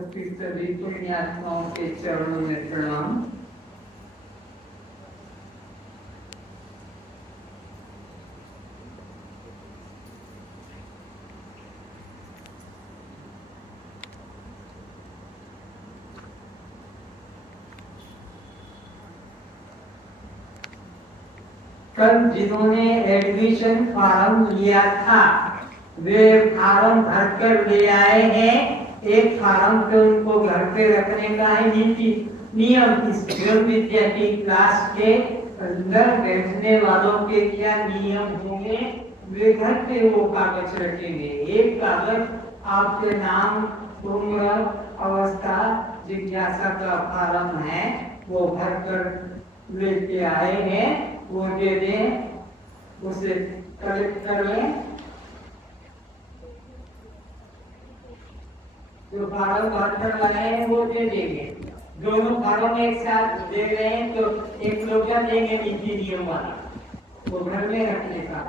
सभी पुण्यात्माओं के चरणों में प्रणाम। कल जिन्होंने एडमिशन फॉर्म लिया था वे फॉर्म भरकर ले आए हैं। एक फॉर्म पे उनको घर पे रखने का है नीति नियम। इस विद्या की क्लास के अंदर बैठने वालों के क्या नियम होंगे वे घर पे वो कागज रखेंगे। एक कागज आपके नाम, उम्र, अवस्था, जिज्ञासा का फॉर्म है वो भरकर लेके आए हैं। वो दे दें, उसे कलेक्ट कर लें। जो फॉर्म भरकर लगाए हैं वो दे देंगे। दोनों फॉर्म एक साथ दे रहे हैं तो एक लोग देंगे नीति नियम वाला, वो घर में रखने का।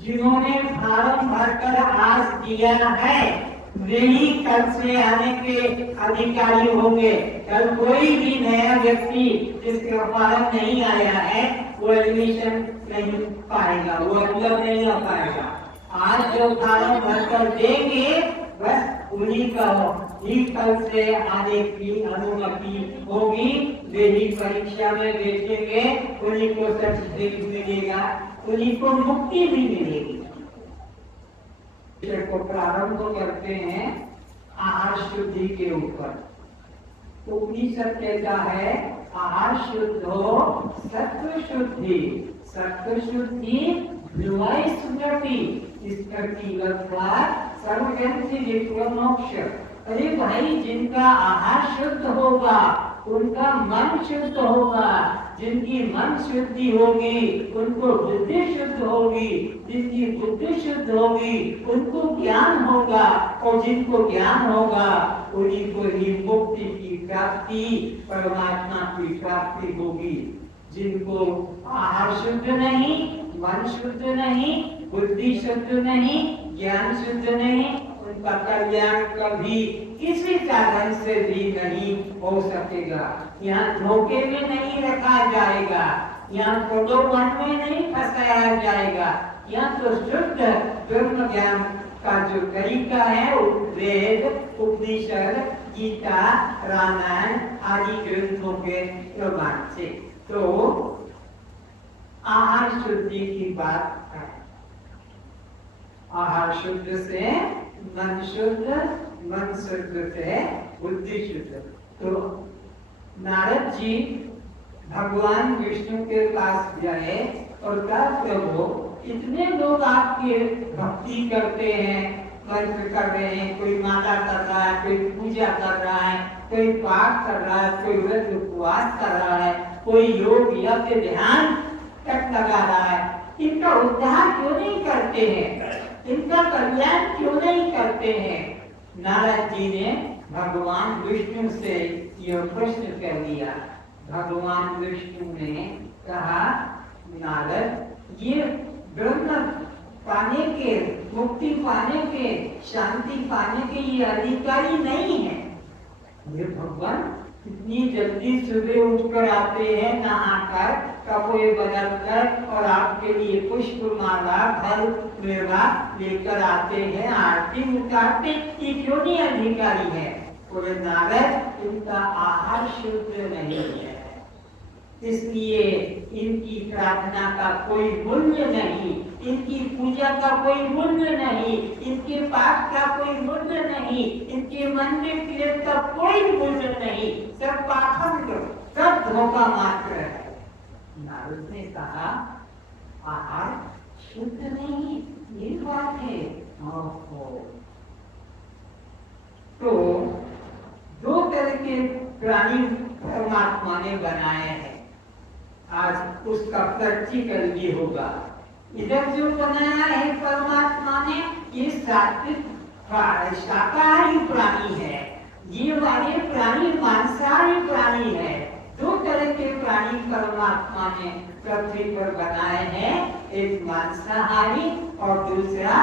जिन्होंने फॉर्म भरकर आज दिया है वे ही कल से आने के अधिकारी होंगे। कल कोई भी नया व्यक्ति जिसका फॉर्म नहीं आया है वो एडमिशन नहीं पाएगा, वो मतलब नहीं आ पाएगा। आज जो फॉर्म भरकर देंगे बस उन्हीं का ही कल से आने की अनुमति होगी। वे ही परीक्षा में बैठेंगे, उन्हीं को सर्टिफिकेट मिलेगा, उन्हीं को मुक्ति भी मिलेगी। को प्रारंभ करते हैं आहार शुद्धि के ऊपर। तो उपनिषद कहता है आहार शुद्ध हो सत्व शुद्धि, सत्व शुद्धि मोक्ष। अरे भाई, जिनका आहार शुद्ध होगा उनका मन शुद्ध होगा, जिनकी मन शुद्धि होगी उनको बुद्धि शुद्ध होगी, जिनकी बुद्धि शुद्ध होगी उनको ज्ञान होगा, और जिनको ज्ञान होगा उन्हीं को ही मुक्ति की प्राप्ति, परमात्मा की प्राप्ति होगी। जिनको आहार शुद्ध नहीं, मन शुद्ध नहीं, बुद्धि शुद्ध नहीं, ज्ञान शुद्ध नहीं, उनका कल्याण कभी किसी साधन से भी नहीं हो सकेगा। यहाँ धोखे में नहीं रखा जाएगा, यहाँ प्रलोभन में नहीं फंसाया जाएगा। यहाँ तो शुद्ध ब्रह्म ज्ञान का जो तरीका है वेद, उपनिषद, गीता, रामायण आदि ग्रंथों के प्रमाण से। तो आहार शुद्धि की बात है। आहार शुद्ध से मन शुद्ध, मन शुद्ध से बुद्धि शुद्ध। तो नारद जी भगवान विष्णु के पास गए और कहा प्रभु इतने लोग आपकी भक्ति करते हैं, मंत्र कर रहे हैं, कोई माला कर रहा है, कोई पूजा कर रहा है, कोई पाठ कर रहा है, कोई व्रत उपवास कर रहा है, कोई योग यज्ञ ध्यान तक लगा रहा है, इनका उद्धार क्यों नहीं करते हैं, इनका कल्याण क्यों नहीं करते हैं? नारद जी ने भगवान विष्णु से यह प्रश्न कर दिया। भगवान विष्णु ने कहा नारद ये ब्रह्म पाने के, मुक्ति पाने के, शांति पाने के ये अधिकारी नहीं है। ये भगवान इतनी जल्दी सुबह उठकर आते हैं, नहाकर कपड़े बदलकर और आपके लिए पुष्प माला फल मेवा लेकर आते हैं, आरती उतारते, ये क्यों नहीं अधिकारी है? बोले नारद इनका आहार शुद्ध नहीं है, इसलिए इनकी प्रार्थना का कोई मूल्य नहीं, इनकी पूजा का कोई मूल्य नहीं, इनके पाठ का कोई मूल्य नहीं, इनके मंदिर कीर्तन का कोई मूल्य नहीं, सब पाखंड, सब धोखा मात्र है। नारद ने कहा आहार शुद्ध नहीं, ये बात है। तो दो तरह के प्राणी परमात्मा ने बनाए हैं, आज उसका प्रैक्टिकल भी होगा। इधर जो बनाया है परमात्मा ने, ये सात्विक शाकाहारी प्राणी है, ये वाले प्राणी मांसाहारी प्राणी है। दो तरह के प्राणी परमात्मा ने पृथ्वी पर बनाए हैं, एक मांसाहारी और दूसरा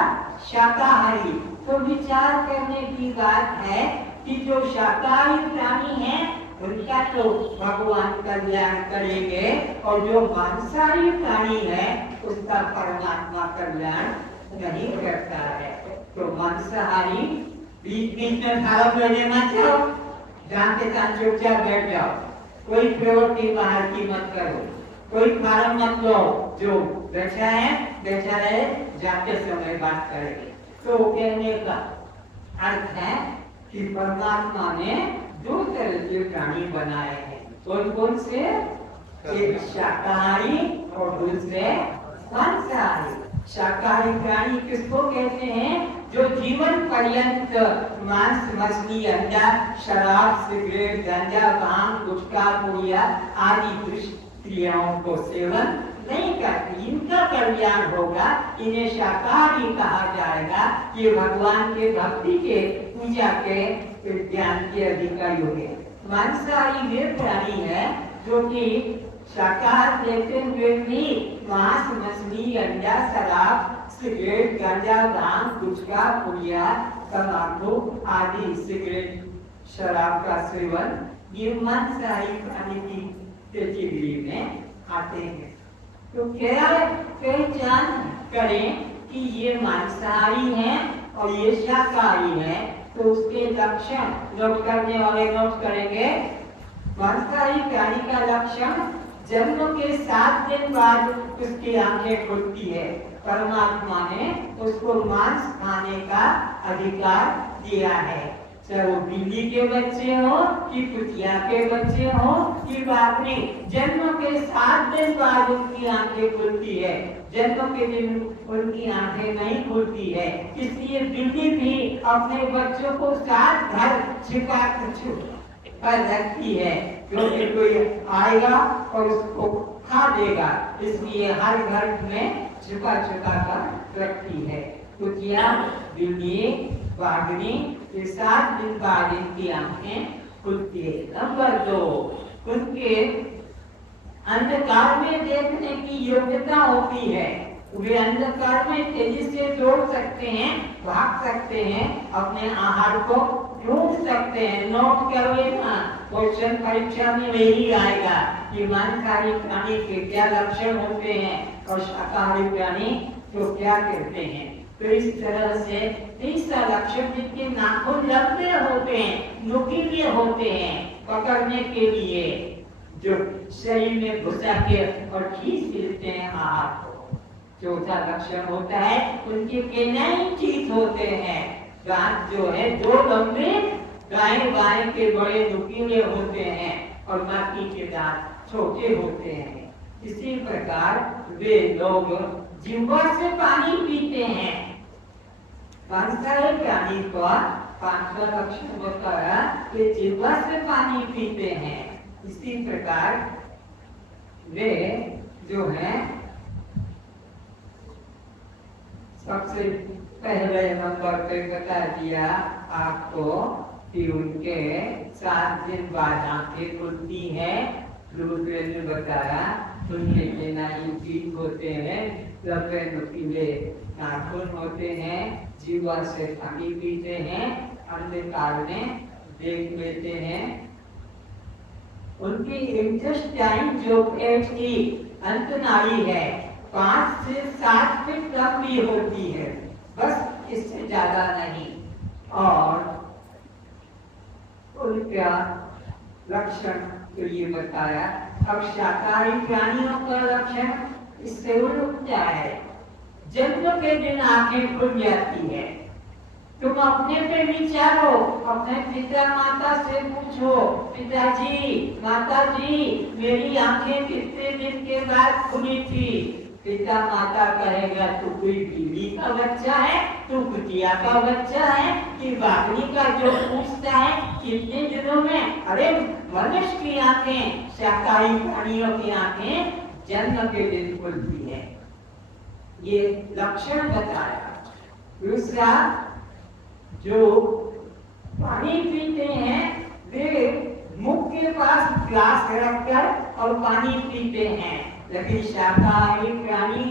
शाकाहारी। तो विचार करने की बात है कि जो शाकाहारी प्राणी है उनका तो भगवान कल्याण करेंगे, और जो मांसाहारी प्राणी है उसका परमात्मा कल्याण नहीं करता है। तो मांसाहारी बीच बीच में भाव लेने मत जाओ, जानते जान चुपचाप बैठ जाओ, कोई प्रवृत्ति बाहर की मत करो, कोई फार्म मत लो, जो बैठा है बैठा रहे, जाते समय बात करेंगे। तो कहने का अर्थ है कि परमात्मा ने दो तरह के प्राणी बनाए हैं। कौन कौन से? एक शाकाहारी और दूसरे मांसाहारी। शाकाहारी प्राणी किसको कहते हैं? जो जीवन पर्यंत मांस, मछली, अंडा, शराब, सिगरेट, गांजा, भांग, गुटखा, पुड़िया आदि दुष्ट क्रियाओं को सेवन नहीं करती, इनका कल्याण होगा, इन्हें शाकाहारी कहा जाएगा। ये भगवान के भक्ति के पूजा के ज्ञान के अधिकारी होंगे। मांसाहारी वे प्राणी है जो कि शाकाहार लेते हुए भी मांस, मछली, अंडा, शराब, सिगरेट, गांजा, भांग, गुटखा, पुड़िया, तंबाकू आदि सिगरेट, शराब का सेवन, ये मांसाहारी प्राणी की कैटेगरी में आते हैं। तो क्या पहचान करें कि ये मांसाहारी हैं और ये शाकाहारी हैं? तो उसके लक्षण नोट करने वाले नोट करेंगे। मांसाहारी प्राणी का लक्षण, जन्म के 7 दिन बाद उसकी आंखें खुलती है। परमात्मा ने उसको मांस खाने का अधिकार दिया है, चाहे वो बिल्ली के बच्चे हो कि कुतिया के बच्चे हो कि बापरी, जन्म के 7 दिन बाद उनकी आंखें खुलती है, जन्म के दिन उनकी आंखें नहीं खुलती है। इसलिए बिल्ली भी अपने बच्चों को साथ घर छिपा कर रखती है, क्योंकि कोई आएगा और उसको खा देगा, इसलिए हर घर में छुपा छुपा कर रखती है। कुतिया, बिल्ली, बाघनी, ये 7 दिन बाद इनकी आंखें खुलती है। नंबर 2, उनके अंधकार में देखने की योग्यता होती है। वे अंधकार में तेजी से दौड़ सकते हैं, भाग सकते हैं, अपने आहार को ढूंढ सकते हैं। नोट करो ना, क्वेश्चन परीक्षा में यही आएगा कि मांसाहारी प्राणी के क्या लक्षण होते हैं और शाकाहारी प्राणी तो क्या कहते हैं। तो इस तरह से तीसरा लक्षण, जिनके नाखून लंबे होते हैं, नुकीले होते हैं, पकड़ने के लिए जो शरीर में घुसा के और खींच लेते हैं आहार को। चौथा लक्षण होता है उनके कैनाइन टीथ होते हैं, दांत जो है 2 लंबे दाएं बाएं के बड़े नुकीले होते हैं और बाकी के दांत छोटे होते हैं। इसी प्रकार वे लोग जिह्वा से पानी पीते हैं। मांसाहारी प्राणी का 5वां लक्षण बताया कि जिह्वा से पानी पीते हैं। इसी प्रकार वे जो है सबसे पहले नंबर पे बता दिया आपको कि उनके 7 दिन बाद आंखें खुलती हैं। दूसरे ने बताया उनके कैनाइन टीथ होते हैं, लंबे नुकीले नाखून होते हैं, जीवा से पानी पीते हैं, अंधकार में देख लेते हैं। उनकी इंटेस्टाइन जो पेट की अंतनाली है 5 से 7 फीट लंबी होती है, बस इससे ज्यादा नहीं। और उनका लक्षण तो ये बताया। अब शाकाहारी प्राणियों का लक्षण इससे उल्टा है। जन्म के दिन आंखें खुल जाती है, तुम अपने पे विचारो, अपने पिता माता से पूछो, पिताजी माताजी मेरी आंखें कितने दिन के बाद खुली थी? पिता माता कहेगा तू कोई बिल्ली का बच्चा है, तू कुतिया का बच्चा है कि बागनी का जो पूछता है कितने दिनों में? अरे मनुष्य की आंखें, शाकाहारी प्राणियों की आंखें जन्म के दिन खुलती है। ये लक्षण बताया। दूसरा, जो पानी पीते हैं वे मुख के पास ग्लास रखकर और पानी पीते हैं, लेकिन शाकाहारी प्राणी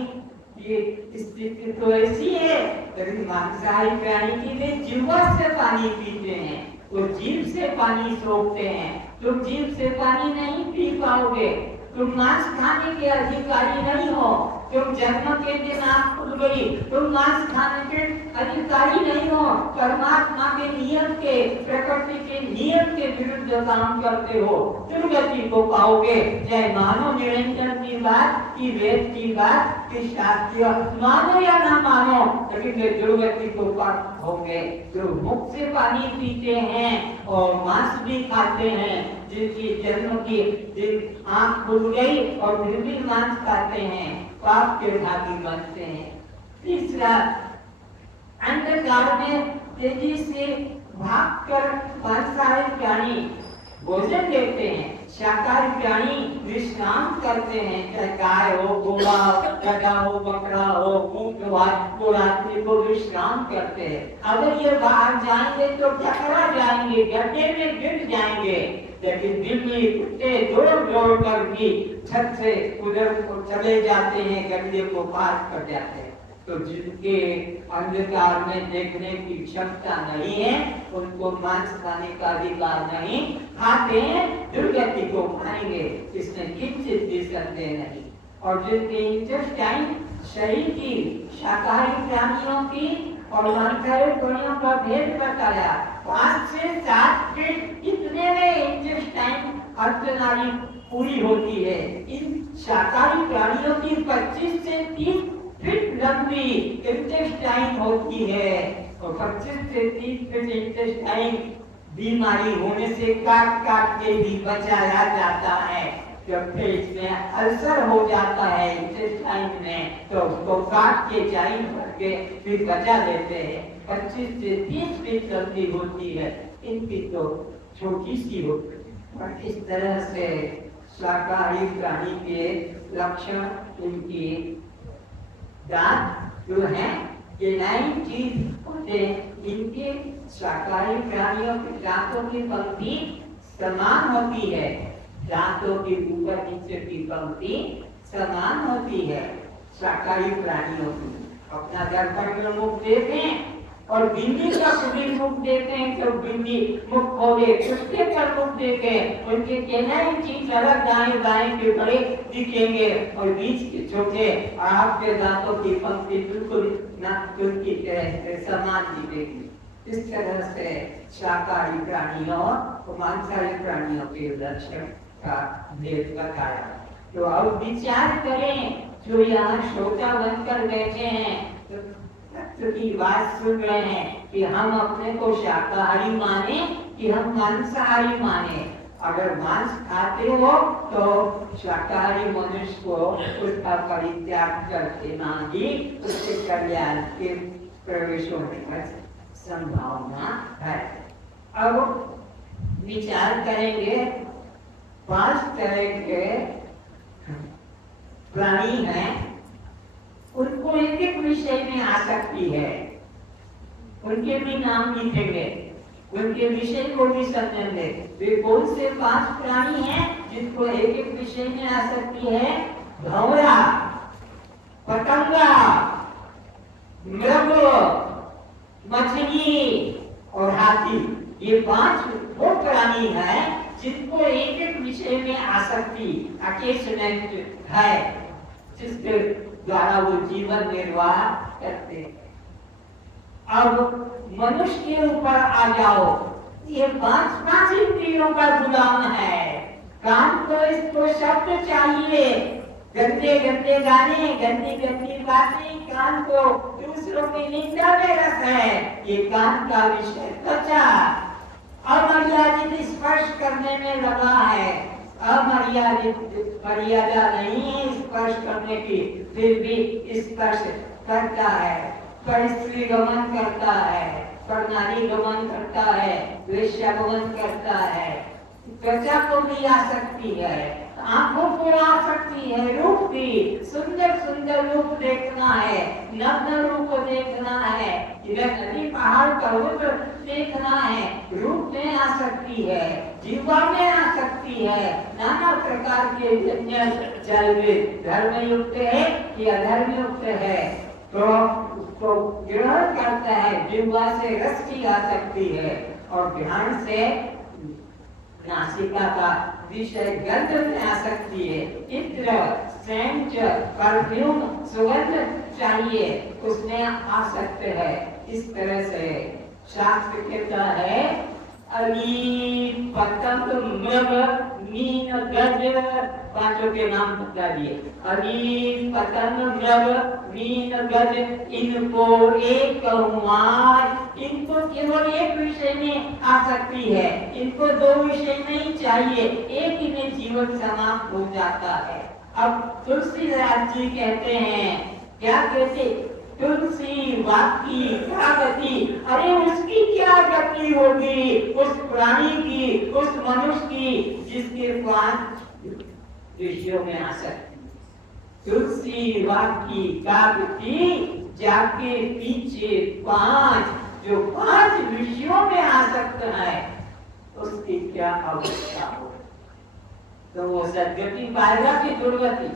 ये स्थिति तो ऐसी है, लेकिन मांसाहारी प्राणी की वे जीवा से पानी पीते हैं, वो जीभ से पानी सोखते हैं। तुम जीभ से पानी नहीं पी पाओगे, तुम मांस खाने के अधिकारी नहीं हो। तुम जन्म के दिन आँख खुल गई, तुम मांस खाने के अधिकारी नहीं हो। परमात्मा के नियम के, प्रकृति के नियम के विरुद्ध काम करते हो, दुर्गति को पाओगे। चाहे मानो निरंजन की बात, की वेद की बात, की शास्त्रीय मानो या ना मानो, लेकिन वे दुर्गति को पाओगे। जो मुख से पानी पीते हैं और मांस भी खाते हैं, जिनकी जन्म की दिन आँख खुल गई और फिर भी मांस खाते हैं, पाप के भागी बनते हैं। तीसरा, अंधकार में तेजी से भागकर मांसाहारी प्राणी भोजन लेते हैं, शाकाहारी प्राणी विश्राम करते हैं। चाहे गाय हो, घोड़ा हो, गधा हो, बकरा हो, ऊंट हो, वो रात्रि को विश्राम करते हैं। अगर ये बाहर जाएंगे तो टकरा जाएंगे, गड्ढे में गिर जाएंगे, लेकिन बिल्ली कुत्ते दौड़ कर भी छत से उधर को चले जाते हैं, गड्ढे को पार कर जाते हैं। तो जिनके अंधकार में देखने की क्षमता नहीं है, उनको मांस खाने का अधिकार नहीं, खाते हैं, दुर्गति को खाएंगे, इसमें किंचित भी संदेह नहीं। और जिनके इंटेस्टाइन शरीर की, शाकाहारी प्राणियों की और मांसाहारी प्राणियों का भेद बताया। 5 से 7 फीट इतने में इंटेस्टाइन अर्धनाली पूरी होती है। इन शाकाहारी प्राणियों की 25 से 30 फीट लंबी इंटेस्टाइन होती है और 25 से 30 फीट इंटेस्टाइन बीमारी होने से काट के भी बचाया जाता है। जब पेट में अल्सर हो जाता है इंटेस्टाइन में, तो उसको काट के जाइन भर के फिर बचा लेते हैं। 25 से 30 फीट लंबी होती है, इनकी तो छोटी सी होती है। और इस तरह से शाकाहारी प्राणी के लक्षण, इनकी दांत जो है, ये 9 चीज होते हैं। इनके शाकाहारी प्राणियों के दांतों की पंक्ति समान होती है, दांतों की ऊपर नीचे की पंक्ति समान होती है शाकाहारी प्राणियों की। अपना गर्भगृह मुख देखें और बिल्ली का खुली मुख देखें, तो बिल्ली मुख खोले, कुत्ते का मुख देखें, उनके कैनाइन चीज अलग दाएं बाएं के बड़े दिखेंगे और बीच के छोटे, और आपके दांतों की पंक्ति बिल्कुल नाखून की तरह समान दिखेगी। इस तरह से शाकाहारी प्राणियों और मांसाहारी प्राणियों के लक्षण का भेद बताया। तो अब विचार करें, जो यहाँ श्रोता बनकर बैठे हैं, तो की बात सुन रहे हैं कि हम अपने को शाकाहारी माने कि हम मांसाहारी माने। अगर मांस खाते हो तो शाकाहारी मनुष्य को उसका परित्याग कर देना ही उसके कल्याण के प्रवेश होने का संभावना है। अब विचार करेंगे, 5 तरह के प्राणी हैं, उनको एक एक विषय में आसक्ति है, उनके भी नाम लिखेंगे, उनके विषय को भी समझेंगे। वे कौन से 5 प्राणी हैं जिनको एक एक विषय में आसक्ति है? भंवरा, पतंगा, मृग, मछली और हाथी। ये 5 वो प्राणी हैं जिनको एक एक विषय में आसक्ति, अटैचमेंट है, जिसके द्वारा वो जीवन निर्वाह करते हैं। अब मनुष्य के ऊपर आ जाओ, ये 5 इंद्रियों का गुलाम है। कान को इसको शब्द चाहिए, गंदे गंदे गाने, गंदी गंदी बातें, कान को दूसरों की निंदा में रस है। ये कान का विषय त्वचा अमर्यादित स्पर्श करने में लगा है। अमर्यादित मर्यादा नहीं है स्पर्श करने की, फिर भी स्पर्श करता है, पर स्त्री गमन करता है, पर नारी गमन करता है, वेश्यागमन करता है। त्वचा को भी आ सकती है, आंखों को आ सकती है, रूप भी सुंदर सुंदर रूप देखना है, नग्न रूप को देखना है, इधर नदी पहाड़ पर्वत देखना है, रूप में आ सकती है, जीवा में आ सकती है। नाना प्रकार के व्यंजन जल में धर्म युक्त है कि अधर्म युक्त है, तो उसको ग्रहण करता है। जीवा से रस की आ सकती है और ध्यान से नासिका का विषय गंध में आ सकती है। इत्र, सेंट, परफ्यूम, सुगंध चाहिए, उसमें आ सकते हैं। इस तरह से शास्त्र कहता है अली पतंग मृग मीन गज, पांचों के नाम बता दिए। अली पतंग मृग मीन गज, इनको एक कहूँआज, इनको केवल एक विषय में आ सकती है, इनको दो विषय नहीं चाहिए, एक ही में जीवन समाप्त हो जाता है। अब तुलसीदास जी कहते हैं, क्या कहते, तुलसी वाकी क्या गति, अरे उसकी क्या गति होगी उस प्राणी की, उस मनुष्य की जिसके पांच विषयों में आ सकती। तुलसी वाकी का गति, जाके पीछे पांच, जो पांच विषयों में आ सकता है उसकी क्या अवस्था हो, तो वो सदगति पाएगा कि दुर्गति।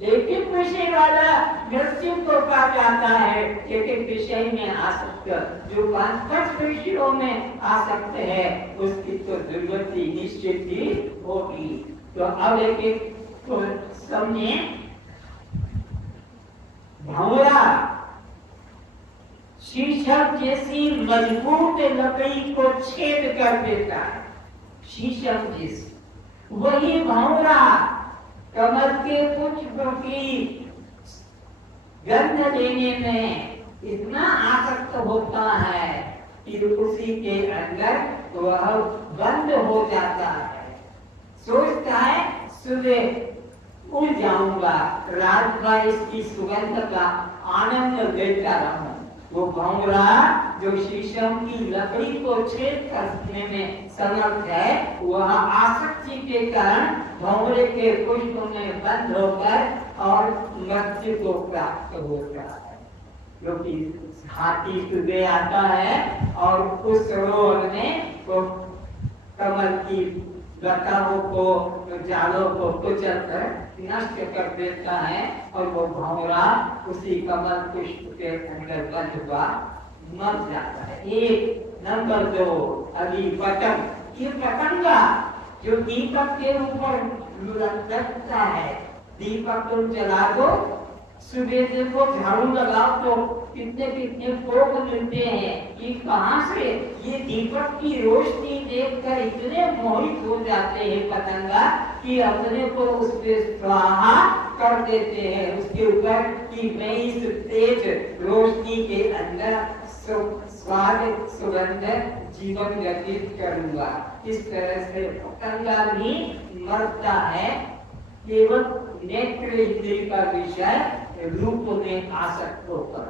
एक एक विषय वाला मृत्यु को पा जाता है, एक एक विषय में आ सकता, जो पांच पांच विषयों में आ सकते हैं उसकी तो दुर्गति निश्चित ही होगी। तो अब एक एक को समझे। भंवरा शीशम जैसी मजबूत लकड़ी को छेद कर देता है, शीशम जैसी, वही भंवरा कमल के पुष्प की गंध लेने में इतना आसक्त होता है कि उसी के अंदर वह बंद हो जाता है। सोचता है सुबह उड़ जाऊंगा, रात भर इसकी सुगंध का आनंद लेता रहूं। वो भंवरा जो शीशम की लकड़ी को छेद करने में समर्थ है, वह आसक्ति के कारण भंवरे के पुष्प में बंद होकर और मृत्यु को प्राप्त होता है। क्योंकि हाथी सुबह आता है और उस सरोवर में वो कमल की लताओं को, जालों को कुचल कर नष्ट कर देता है और वो भंवरा उसी कमल पुष्प के अंदर बंद हुआ मर जाता है। एक नंबर दो, अभी पतंग, ये पतंगा जो दीपक के ऊपर लगता है, दीपक तुम जला दो, सुबह देखो झाड़ू लगाओ तो कितने कितने पोक मिलते हैं। ये कहाँ से, ये दीपक की रोशनी देखकर इतने मोहित हो जाते हैं पतंगा कि अपने को उस पे स्वाहा कर देते हैं, उसके ऊपर कि मैं इस तेज रोशनी के अंदर स्वाद सुगंध जीवन व्यतीत करूंगा। इस तरह से पतंगा भी मरता है, केवल नेत्र इंद्रिय का विषय रूप में आसक्त होकर।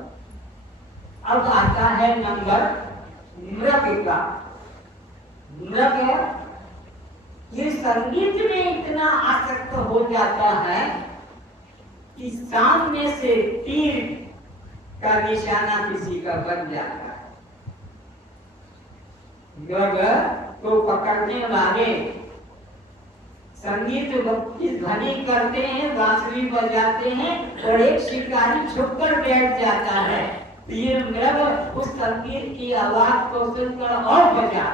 अब आता है नंबर मृग का। मृग ये संगीत में इतना आसक्त हो जाता है कि सामने से तीर का निशाना किसी का बन जाता है। मृग को पकड़ने वाले संगीत की ध्वनि करते हैं, बांसुरी बजाते हैं और एक शिकारी छुपकर बैठ जाता है। तीर मृग उस संगीत की आवाज को सुनकर और बजा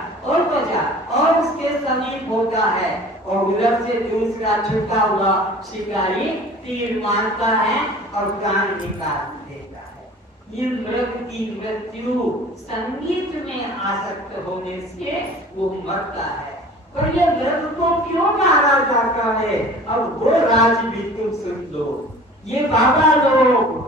और उसके समीप होता है और उधर से दूसरा छुपा हुआ शिकारी तीर मारता है और प्राण निकाल देता है। ये मृग की मृत्यु संगीत में आसक्त होने से वो मरता है। पर ये मृग को क्यों मारा जाता है? अब वो राज भी तुम सुन लो। ये बाबा लोग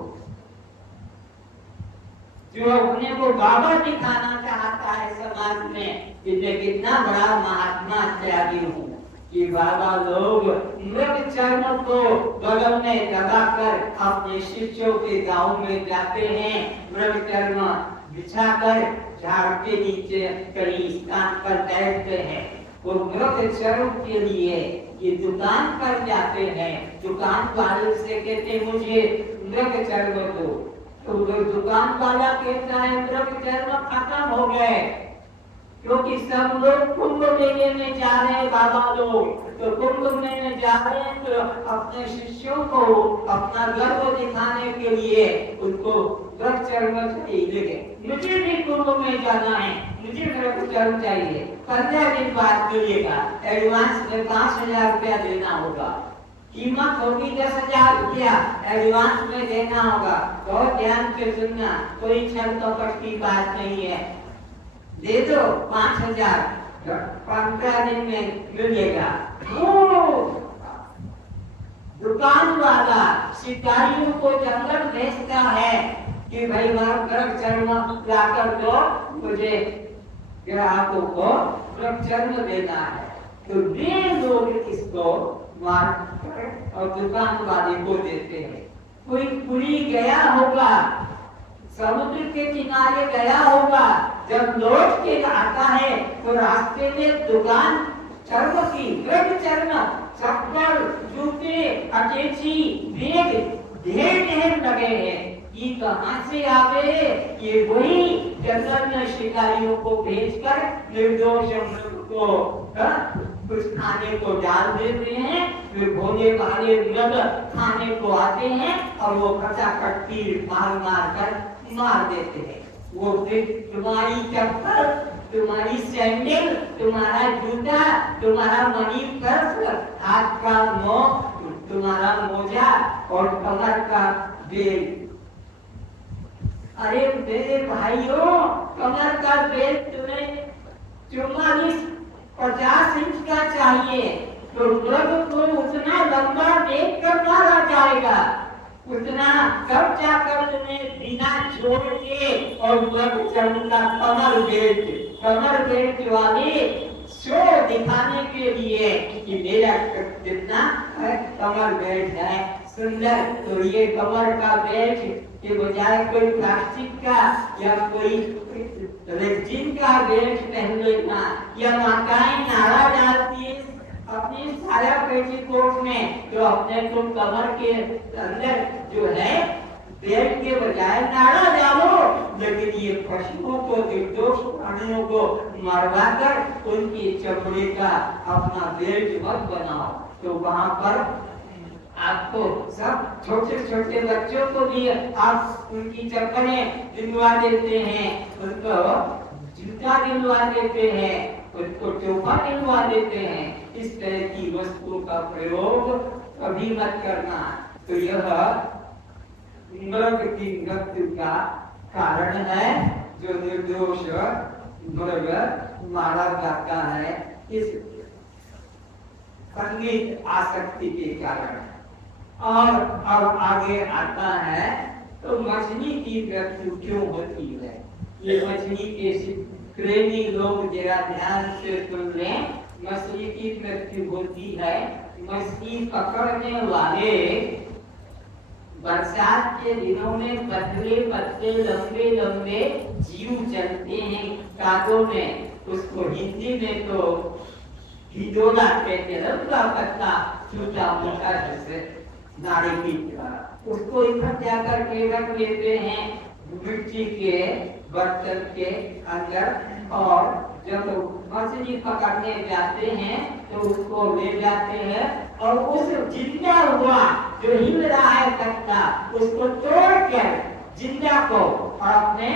जो अपने को बाबा दिखाना चाहता है समाज में कि मैं कितना बड़ा महात्मा त्यागी हूँ, कि बाबा लोग मृग चर्म को गगन में दबाकर अपने शिष्यों के गांव में जाते हैं, मृग चर्म बिछाकर झाड़ के नीचे कहीं स्थान पर बैठते हैं। वो मृग चर्म के लिए ये दुकान पर जाते हैं, दुकान वाले से कहते मुझे मृग चर्म दो, तो दुकान वाला कहता है मृग चर्म खत्म हो गए, क्योंकि सब लोग कुंभ मेले में जा रहे हैं बाबा लोग, तो कुंभ मेले जा रहे हैं तो अपने शिष्यों को अपना गर्व दिखाने के लिए उनको मृग चर्म चाहिए। मुझे भी कुंभ में जाना है, मुझे मृग चर्म चाहिए। 15 दिन बाद मिलेगा, एडवांस में 5,000 रुपया देना होगा, कीमत होगी 10,000 रुपया, एडवांस में देना होगा। बहुत ध्यान से सुनना, कोई छल कपट की बात नहीं है। दे दो 5,000, 15 दिन में मिलेगा। दुकान वाला शिकारियों को जंगल भेजता है कि भाई मृग चर्म लाकर दो, मुझे ग्राहकों को मृग चर्म देना है। तो वे लोग इसको मार कर और दुकान वाले को देते हैं। कोई पुरी गया होगा, समुद्र के किनारे गया होगा, जब लौट के आता है तो रास्ते में दुकान चर्म की, मृग चर्म, चप्पल, जूते, अटेची, बैग ढेर लगे हैं। ये कहां से आवे? ये वही जंगल में शिकारियों को भेजकर निर्दोष मृग को कुछ खाने को डाल देते हैं, फिर भोले भाले मृग खाने को आते हैं और वो खचाखट तीर मार मार कर मार देते हैं। वो फिर तुम्हारी चप्पल, तुम्हारी सैंडल, तुम्हारा जूता, तुम्हारा मनी पर्स, हाथ का नोक, तुम्हारा मोजा और कमर का बेल्ट। अरे मेरे भाइयों, कमर का बेल्ट तुम्हें 44-50 इंच का चाहिए, तो मृग को उतना लंबा देख कर मारा जाएगा, उतना कब जाकर तुम्हें बिना छोड़ के और मृग चर्म का कमर बेल्ट वाले शो दिखाने के लिए कि मेरा कितना कमर बेल्ट है सुंदर। तो ये कमर का बेल्ट के बजाय कोई प्लास्टिक का या कोई रेजिन का बेल्ट पहन लेना, या माताएं नारा डालती है अपनी सारा पेटीकोट में, तो अपने को कमर के अंदर जो है बेल्ट के बजाय नारा डालो। लेकिन ये पशुओं को, निर्दोष प्राणियों को मरवाकर उनकी चमड़े का अपना बेल्ट मत बनाओ। तो वहां पर आपको सब छोटे छोटे बच्चों को भी आप उनकी चप्पलें दिलवा देते हैं, उनको जूता दिलवा देते हैं, उनको टोपा दिलवा देते हैं। इस तरह की वस्तुओं का प्रयोग कभी मत करना। तो यह मृग की मृत्यु का कारण है, जो निर्दोष मृग मारा जाता है इस संगीत आसक्ति के कारण। और अब आगे आता है तो मछली की मृत्यु क्यों होती है? ये मछली के प्रेमी लोग जरा ध्यान से सुन लें। मछली की मृत्यु होती है, मछली पकड़ने वाले बरसात के दिनों में पतले पतले लंबे लंबे जीव चलते हैं कादों में, उसको हिंदी में तो हिडोला कहते हैं, लंबा पतला छोटा मोटा जैसे नाड़ी की तरह, उसको इकट्ठा करके रख लेते हैं मिट्टी के बर्तन के अंदर। और जब मछली पकड़ने जाते हैं तो उसको ले जाते हैं और उस जिंदा हुआ जो हिल रहा है तख्ता, उसको तोड़कर जिंदा को और अपने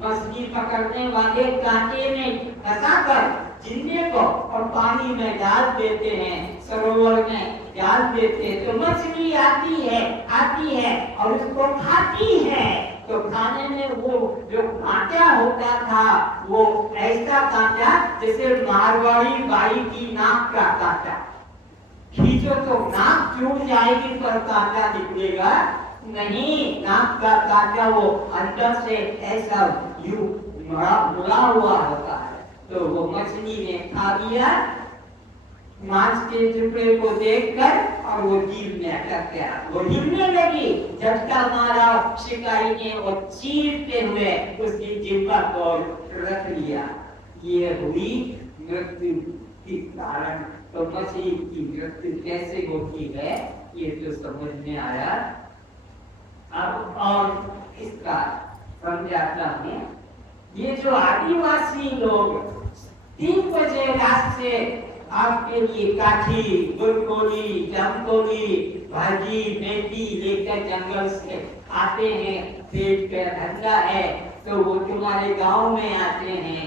मछली पकड़ने वाले कांटे में फंसाकर जिंदे को और पानी में डाल देते हैं, सरोवर में डाल देते हैं। तो मछली आती है और उसको खाती है। तो खाने में वो जो कांटा होता था वो ऐसा कांटा जैसे मारवाड़ी बाई की नाक का कांटा, खींचो तो नाक टूट जाएगी पर कांटा निकलेगा नहीं। नाक का कांटा वो अंदर से ऐसा यूं मुड़ा हुआ होता है। तो वो मछली ने खा लिया मांस के टुकड़े को देखकर और वो जीभ में अटक गया, वो हिलने लगी। झटका मारा शिकारी ने और चीरते हुए उसकी जिह्वा को रख लिया। ये हुई मृत्यु के कारण। तो मछली की मृत्यु कैसे होती है ये तो समझ में आया। अब और इसका समझाता हूँ। ये जो आदिवासी लोग 3 बजे रात से आपके लिए काठी, गुलकोली, जमकोली, भाजी, मेथी लेकर जंगल से आते हैं। पेट का धंधा है तो वो तुम्हारे गांव में आते हैं।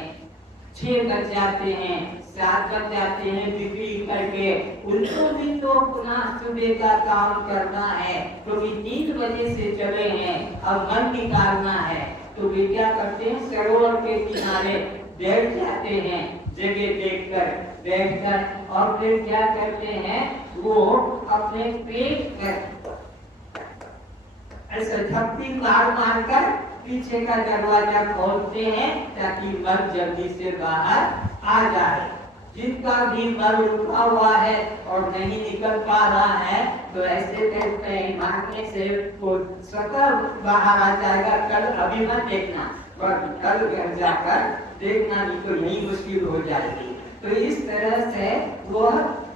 6 बज जाते हैं, 7 बज जाते हैं बिक्री करके। उनको भी तो पुनः सुबह का काम करना है, तो भी 3 बजे से चले हैं, अब मन निकालना है। तो वे क्या करते हैं, सरोवर के किनारे बैठ जाते हैं, जगह देखकर बैठकर। और फिर क्या करते हैं, वो अपने पेट पर ऐसा झपटी मार कर पीछे का दरवाजा खोलते हैं ताकि मर जल्दी से बाहर आ जाए। जिनका भी मर रुका हुआ है और नहीं निकल पा रहा है तो ऐसे कहते हैं मारने से वो स्वतः बाहर आ जाएगा। कल अभी मत देखना, पर कल घर जाकर देखना, नहीं तो यही मुश्किल हो जाएगी। तो इस तरह से वो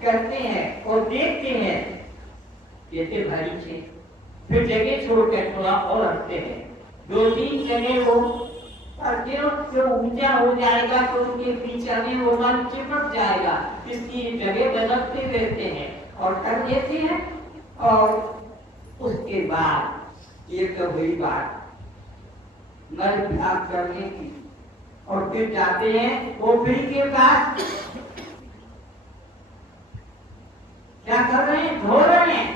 करते हैं और देखते हैं। कहते भारी छे, फिर जगह छोड़कर थोड़ा और हटते हैं। 2-3 जगह वो करते हो, जो ऊंचा हो जाएगा तो उनके पीछे में वो मन चिपक जाएगा। इसकी जगह बदलते रहते हैं और कर देते हैं। और उसके बाद ये तो हुई बात मर भाग करने की। और फिर जाते हैं पोखरी के पास। क्या कर रहे हैं, धो रहे हैं।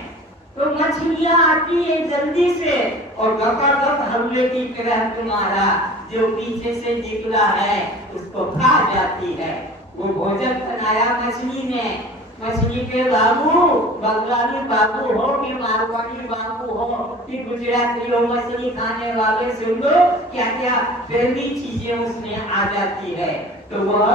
तो मछलियां आती है जल्दी से और गपागप हमले की तरह तुम्हारा जो पीछे से निकला है उसको खा जाती है। वो भोजन बनाया मछली ने। मछली के बाबू, बंगाली बाबू हो कि मारवाड़ी बाबू हो कि गुजराती हो, मछली खाने वाले सुन लो क्या क्या पहली चीजें उसमें आ जाती है। तो वह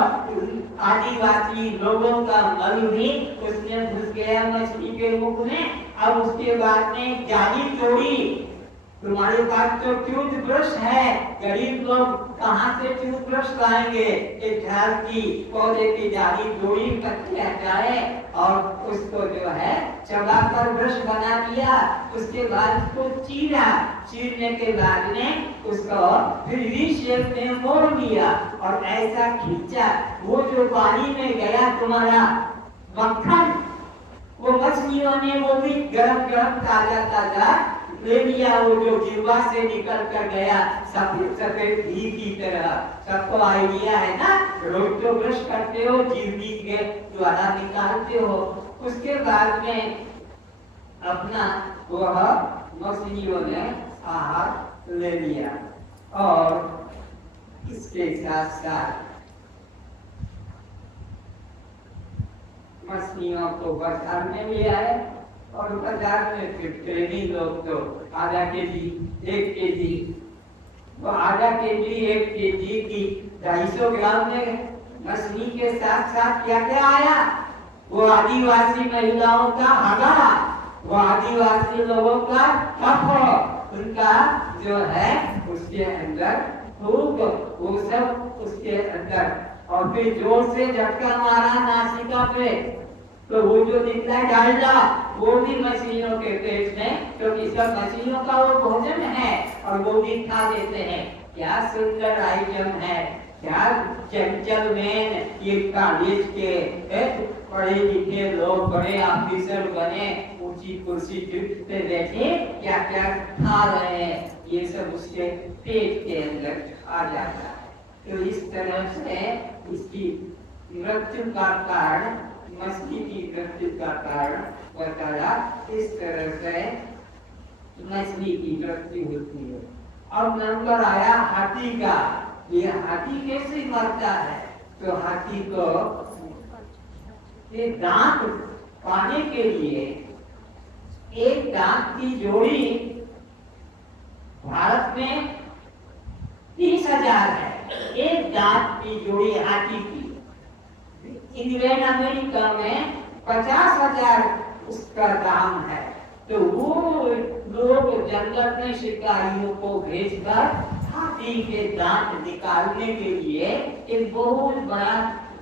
आदिवासी लोगों का मल भी उसमें घुस गया मछली के मुख में। अब उसके बाद में जाली तोड़ी। तुम्हारे पास तो टूथब्रश है, गरीब लोग कहाँ से टूथब्रश लाएंगे। एक झाड़ की पौधे की जाली तोड़ी, कच्चे हटाए और उसको जो है चबाकर ब्रश बना दिया। उसके बाद उसको चीरा, चीरने के बाद में उसको फिर वी-शेप में मोड़ दिया और ऐसा खींचा। वो जो पानी में गया तुम्हारा मक्खन, वो मछलियों ने वो भी गरम गरम ताजा ताजा ले लिया। वो जो जिह्वा से निकल कर गया सफेद सफेद घी की तरह। सबको आइडिया है ना, रोज तो ब्रश करते हो, जीवी के द्वारा निकालते हो। उसके बाद में अपना वह मछलियों ने आहार ले लिया। और इसके साथ साथ मछलियों को बाजार में ले आए और बाजार में फिर प्रेमी लोग तो आधा केजी, 1 केजी, वो आधा केजी, 1 केजी की 250 ग्राम में मछली के साथ साथ क्या क्या आया, वो आदिवासी महिलाओं का हगा, वो आदिवासी लोगों का कफ, उनका जो है उसके अंदर फूक, वो सब उसके अंदर। और फिर जोर से झटका मारा नासिका पे तो वो जो निकला डालडा वो भी मछलियों के पेट में, क्योंकि सब मछलियों का वो भोजन है और वो भी खा लेते हैं। क्या सुंदर आइटम है, क्या चंचल में ये कॉलेज के पढ़े लिखे लोग, बड़े ऑफिसर बने, ऊंची कुर्सी पे बैठे क्या क्या खा रहे हैं, ये सब उसके पेट के अंदर आ जाता है। तो इस तरह से इसकी मृत्यु का कारण, मछली की मृत्यु का कारण बताया। इस तरह से मछली की मृत्यु होती है। अब नंबर आया हाथी का। ये हाथी कैसे मरता है? तो हाथी को ये दांत पाने के लिए एक दांत की जोड़ी भारत में 30,000 है। एक दांत की जोड़ी हाथी की। इंग्लैंड अमेरिका में 50,000 उसका दाम है। तो वो लोग जंगल में शिकारियों को भेजकर हाथी के दांत निकालने के लिए एक बहुत बड़ा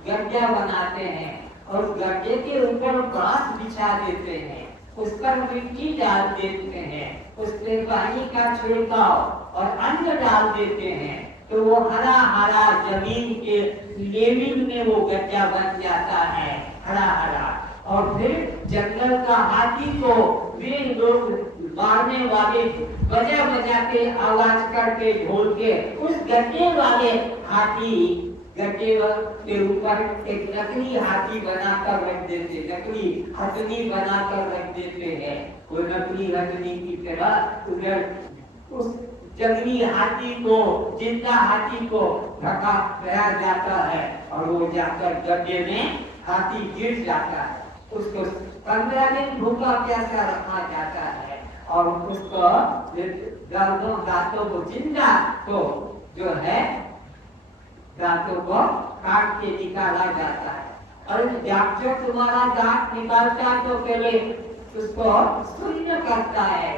गड्ढा बनाते हैं और गड्ढे के ऊपर बांस बिछा देते हैं, उस पर मिट्टी डाल देते हैं, उसमें पानी का छिड़काव और अन्न डाल देते हैं, तो वो हरा हरा जमीन के लेवल में वो गड्ढा बन जाता है, हरा हरा। और फिर जंगल का हाथी को वे लोग मारने वाले बजा बजा के आवाज करके ढोल के उस गड्ढे वाले हाथी गड्ढे के ऊपर एक नकली हाथी बनाकर रख देते, नकली हथनी बनाकर रख देते हैं। वो नकली हथनी की तरह उधर उस जंगली हाथी को, जिंदा हाथी को ढका रहा जाता है और वो जाकर गड्ढे में हाथी गिर जाता है। उसको 15 दिन भूखा प्यासा रखा जाता है और उसको दांतों को, जिंदा को जो है दांतों को काट के निकाला जाता है। और जब तुम्हारा दांत निकालता है तो पहले उसको शून्य करता है,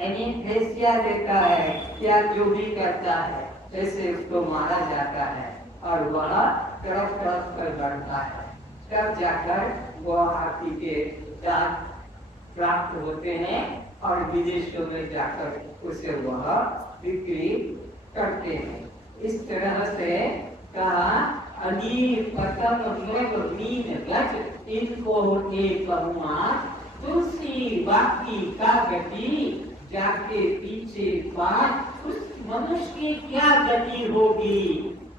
एनेस्थेसिया देता है, क्या जो भी करता है, ऐसे उसको मारा जाता है और वह तरफ तरफ कर बढ़ता है। तब जाकर वो हाथी के दांत प्राप्त होते हैं और विदेशों में जाकर उसे वह बिक्री करते हैं। इस तरह से कहा अली पतंग मीन गज इनको एक तुलसी बाकी का गति जाके पीछे पास उस मनुष्य की क्या गति होगी?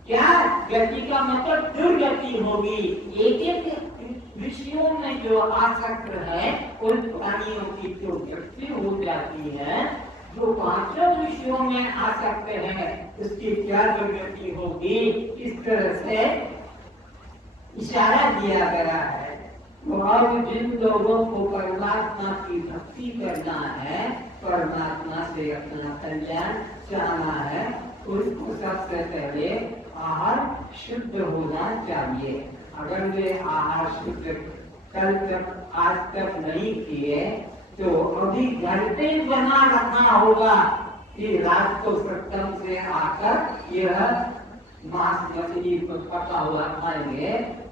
क्या गति का मतलब दुर्गति होगी। एक एक विषयों में जो आसक्त है उन प्राणियों की जो मृत्यु हो जाती है, जो पांचों विषयों में आसक्त है उसकी क्या दुर्गति होगी। इस तरह से इशारा दिया गया है। तो अब जिन लोगों को परमात्मा की भक्ति करना है, परमात्मा से अपना कल्याण चाहना है, उनको सबसे पहले आहार शुद्ध होना चाहिए। अगर वे आहार शुद्ध कल तक आज तक नहीं किए तो अभी घर पे बना रखना होगा कि रात को सत्संग से आकर यह मांस मछली पका हुआ खाएंगे,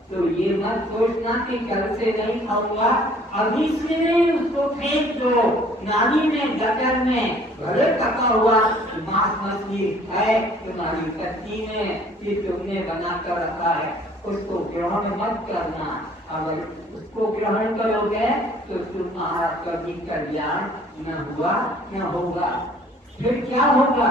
तो ये मत सोचना कि कल से नहीं खाऊंगा, अभी से उसको फेंक दो नाली में, गटर में। भले पका हुआ मांस मछली है तुम्हारी पत्नी में कि तुमने बना कर रखा है, उसको ग्रहण मत करना। अगर उसको ग्रहण करोगे तो तुम्हारा कभी कल्याण न हुआ न होगा। फिर क्या होगा?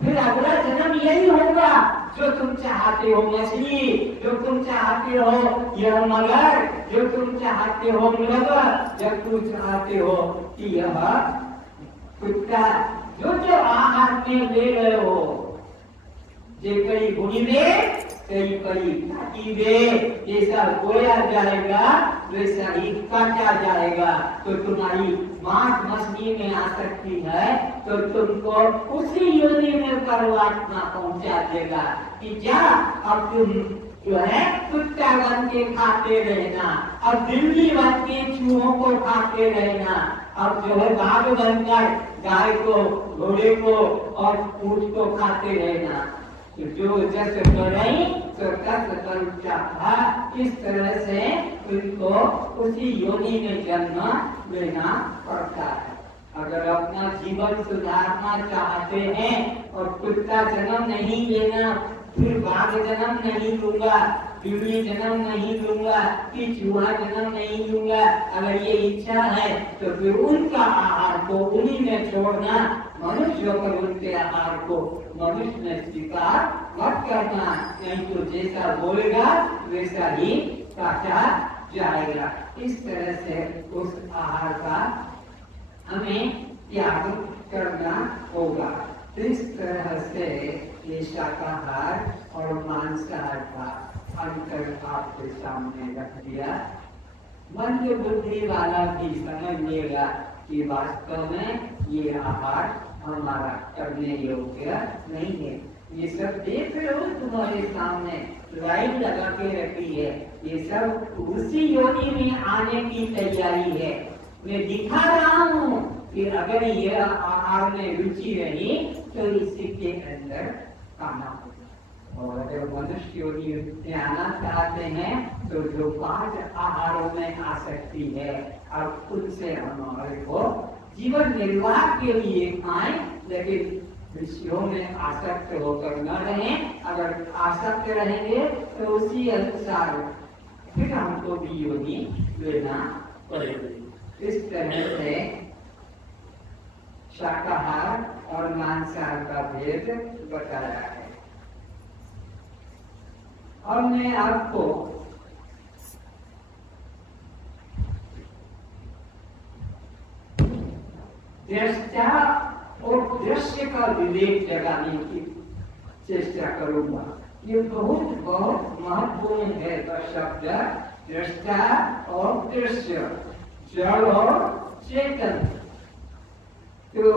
फिर अगला जन्म यही होगा जो तुम चाहते हो, मछली जो तुम चाहते हो, यह मगर जो तुम चाहते हो, मगर जब तुम चाहते हो कि यह कुत्ता, जो जो आहार में ले रहे हो, जे कई बुनिवे कई कई काटिवे, जैसा बोया जाएगा वैसा ही काटा जाएगा। तो तुम्हारी मांस मछली में आसक्ति है तो तुमको उसी योनि में परमात्मा पहुंचा देगा कि जा अब तुम जो है कुत्ता बन के खाते रहना, अब बिल्ली बन के चूहों को खाते रहना, अब जो है बाघ बनकर गाय को, घोड़े को और ऊंट को खाते रहना। तो जो जैसे करें तो तत्व चाहा, इस तरह से उनको उसी योनि में जन्म लेना पड़ता है। अगर अपना जीवन सुधारना चाहते हैं और कुत्ता जन्म नहीं लेना, फिर बाघ जन्म नहीं लूंगा, बिल्ली जन्म नहीं लूंगा, कि चूहा जन्म नहीं लूंगा, अगर ये इच्छा है तो फिर उनका आहार को उन्हीं में छोड़ना, मनुष्य होकर उनके आहार को मनुष्य में स्वीकार मत करना, नहीं तो जैसा बोलेगा वैसा ही काटा जाएगा। इस तरह से उस आहार का हमें त्याग करना होगा। इस तरह से ये शाकाहार और मांसाहार का अंतर आपके सामने रख दिया। मंद बुद्धि वाला भी समझ लेगा कि वास्तव में ये आहार हमारा करने योग्य नहीं है। ये सब देख रहे हो तुम्हारे सामने लाइन लगा के रखी है, ये सब उसी योनि में आने की तैयारी है। मैं दिखा रहा हूँ कि अगर ये आहार में रुचि रही तो इसी के अंदर आना होगा। और अगर मनुष्य योनि में आना चाहते हैं तो जो 5 आहारों में आ सकती है, अब उनसे हमारे को जीवन निर्वाह के लिए खाएं, लेकिन विषयों में आसक्त होकर न रहें। अगर आसक्त रहेंगे तो उसी अनुसार फिर हमको भी योनि लेना पड़ेगी। इस तरह से शाकाहार और मांसाहार का भेद बताया है। और मैं आपको दृष्टा और दृश्य का विवेक जगाने की चेष्टा करूंगा। ये बहुत बहुत महत्वपूर्ण है शब्द दृष्टा और दृश्य, जड़ और चेतन। तो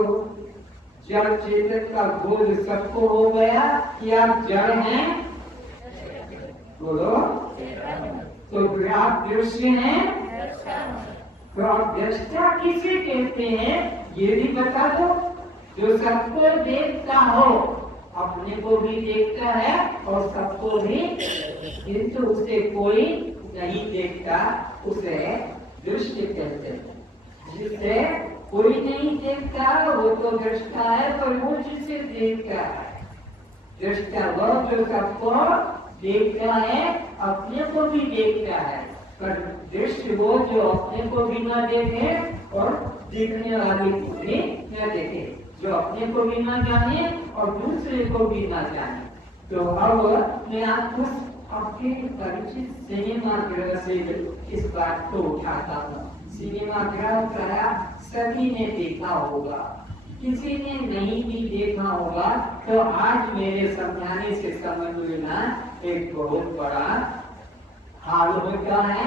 जड़ चेतन का बोध सबको हो गया कि आप जड़ हैं, बोलो। तो आप दृश्य हैं, तो आप दृष्टा किसे कहते हैं ये भी बता दो। जो सबको देखता हो, अपने को भी देखता है और सबको भी, किंतु उसे कोई नहीं देखता, उसे दृश्य कहते हैं। जिसे कोई नहीं देखता वो तो दृष्टा है, पर वो जिसे देखता है दृष्टा वो जो सबको देखता है, अपने को भी देखता है। पर दृश्य वो जो अपने को भी न देखे और देखने वाले को भी न देखे, जो अपने को भी न जाने और दूसरे को भी न जाने। तो अब मैं आपको आपके परिचित सिनेमा गृह से इस बात को उठाता हूँ। सिनेमा गृह प्राय सभी ने देखा होगा, किसी ने नहीं भी देखा होगा तो आज मेरे समझाने से समझ लेना। एक बहुत बड़ा हाल होता है,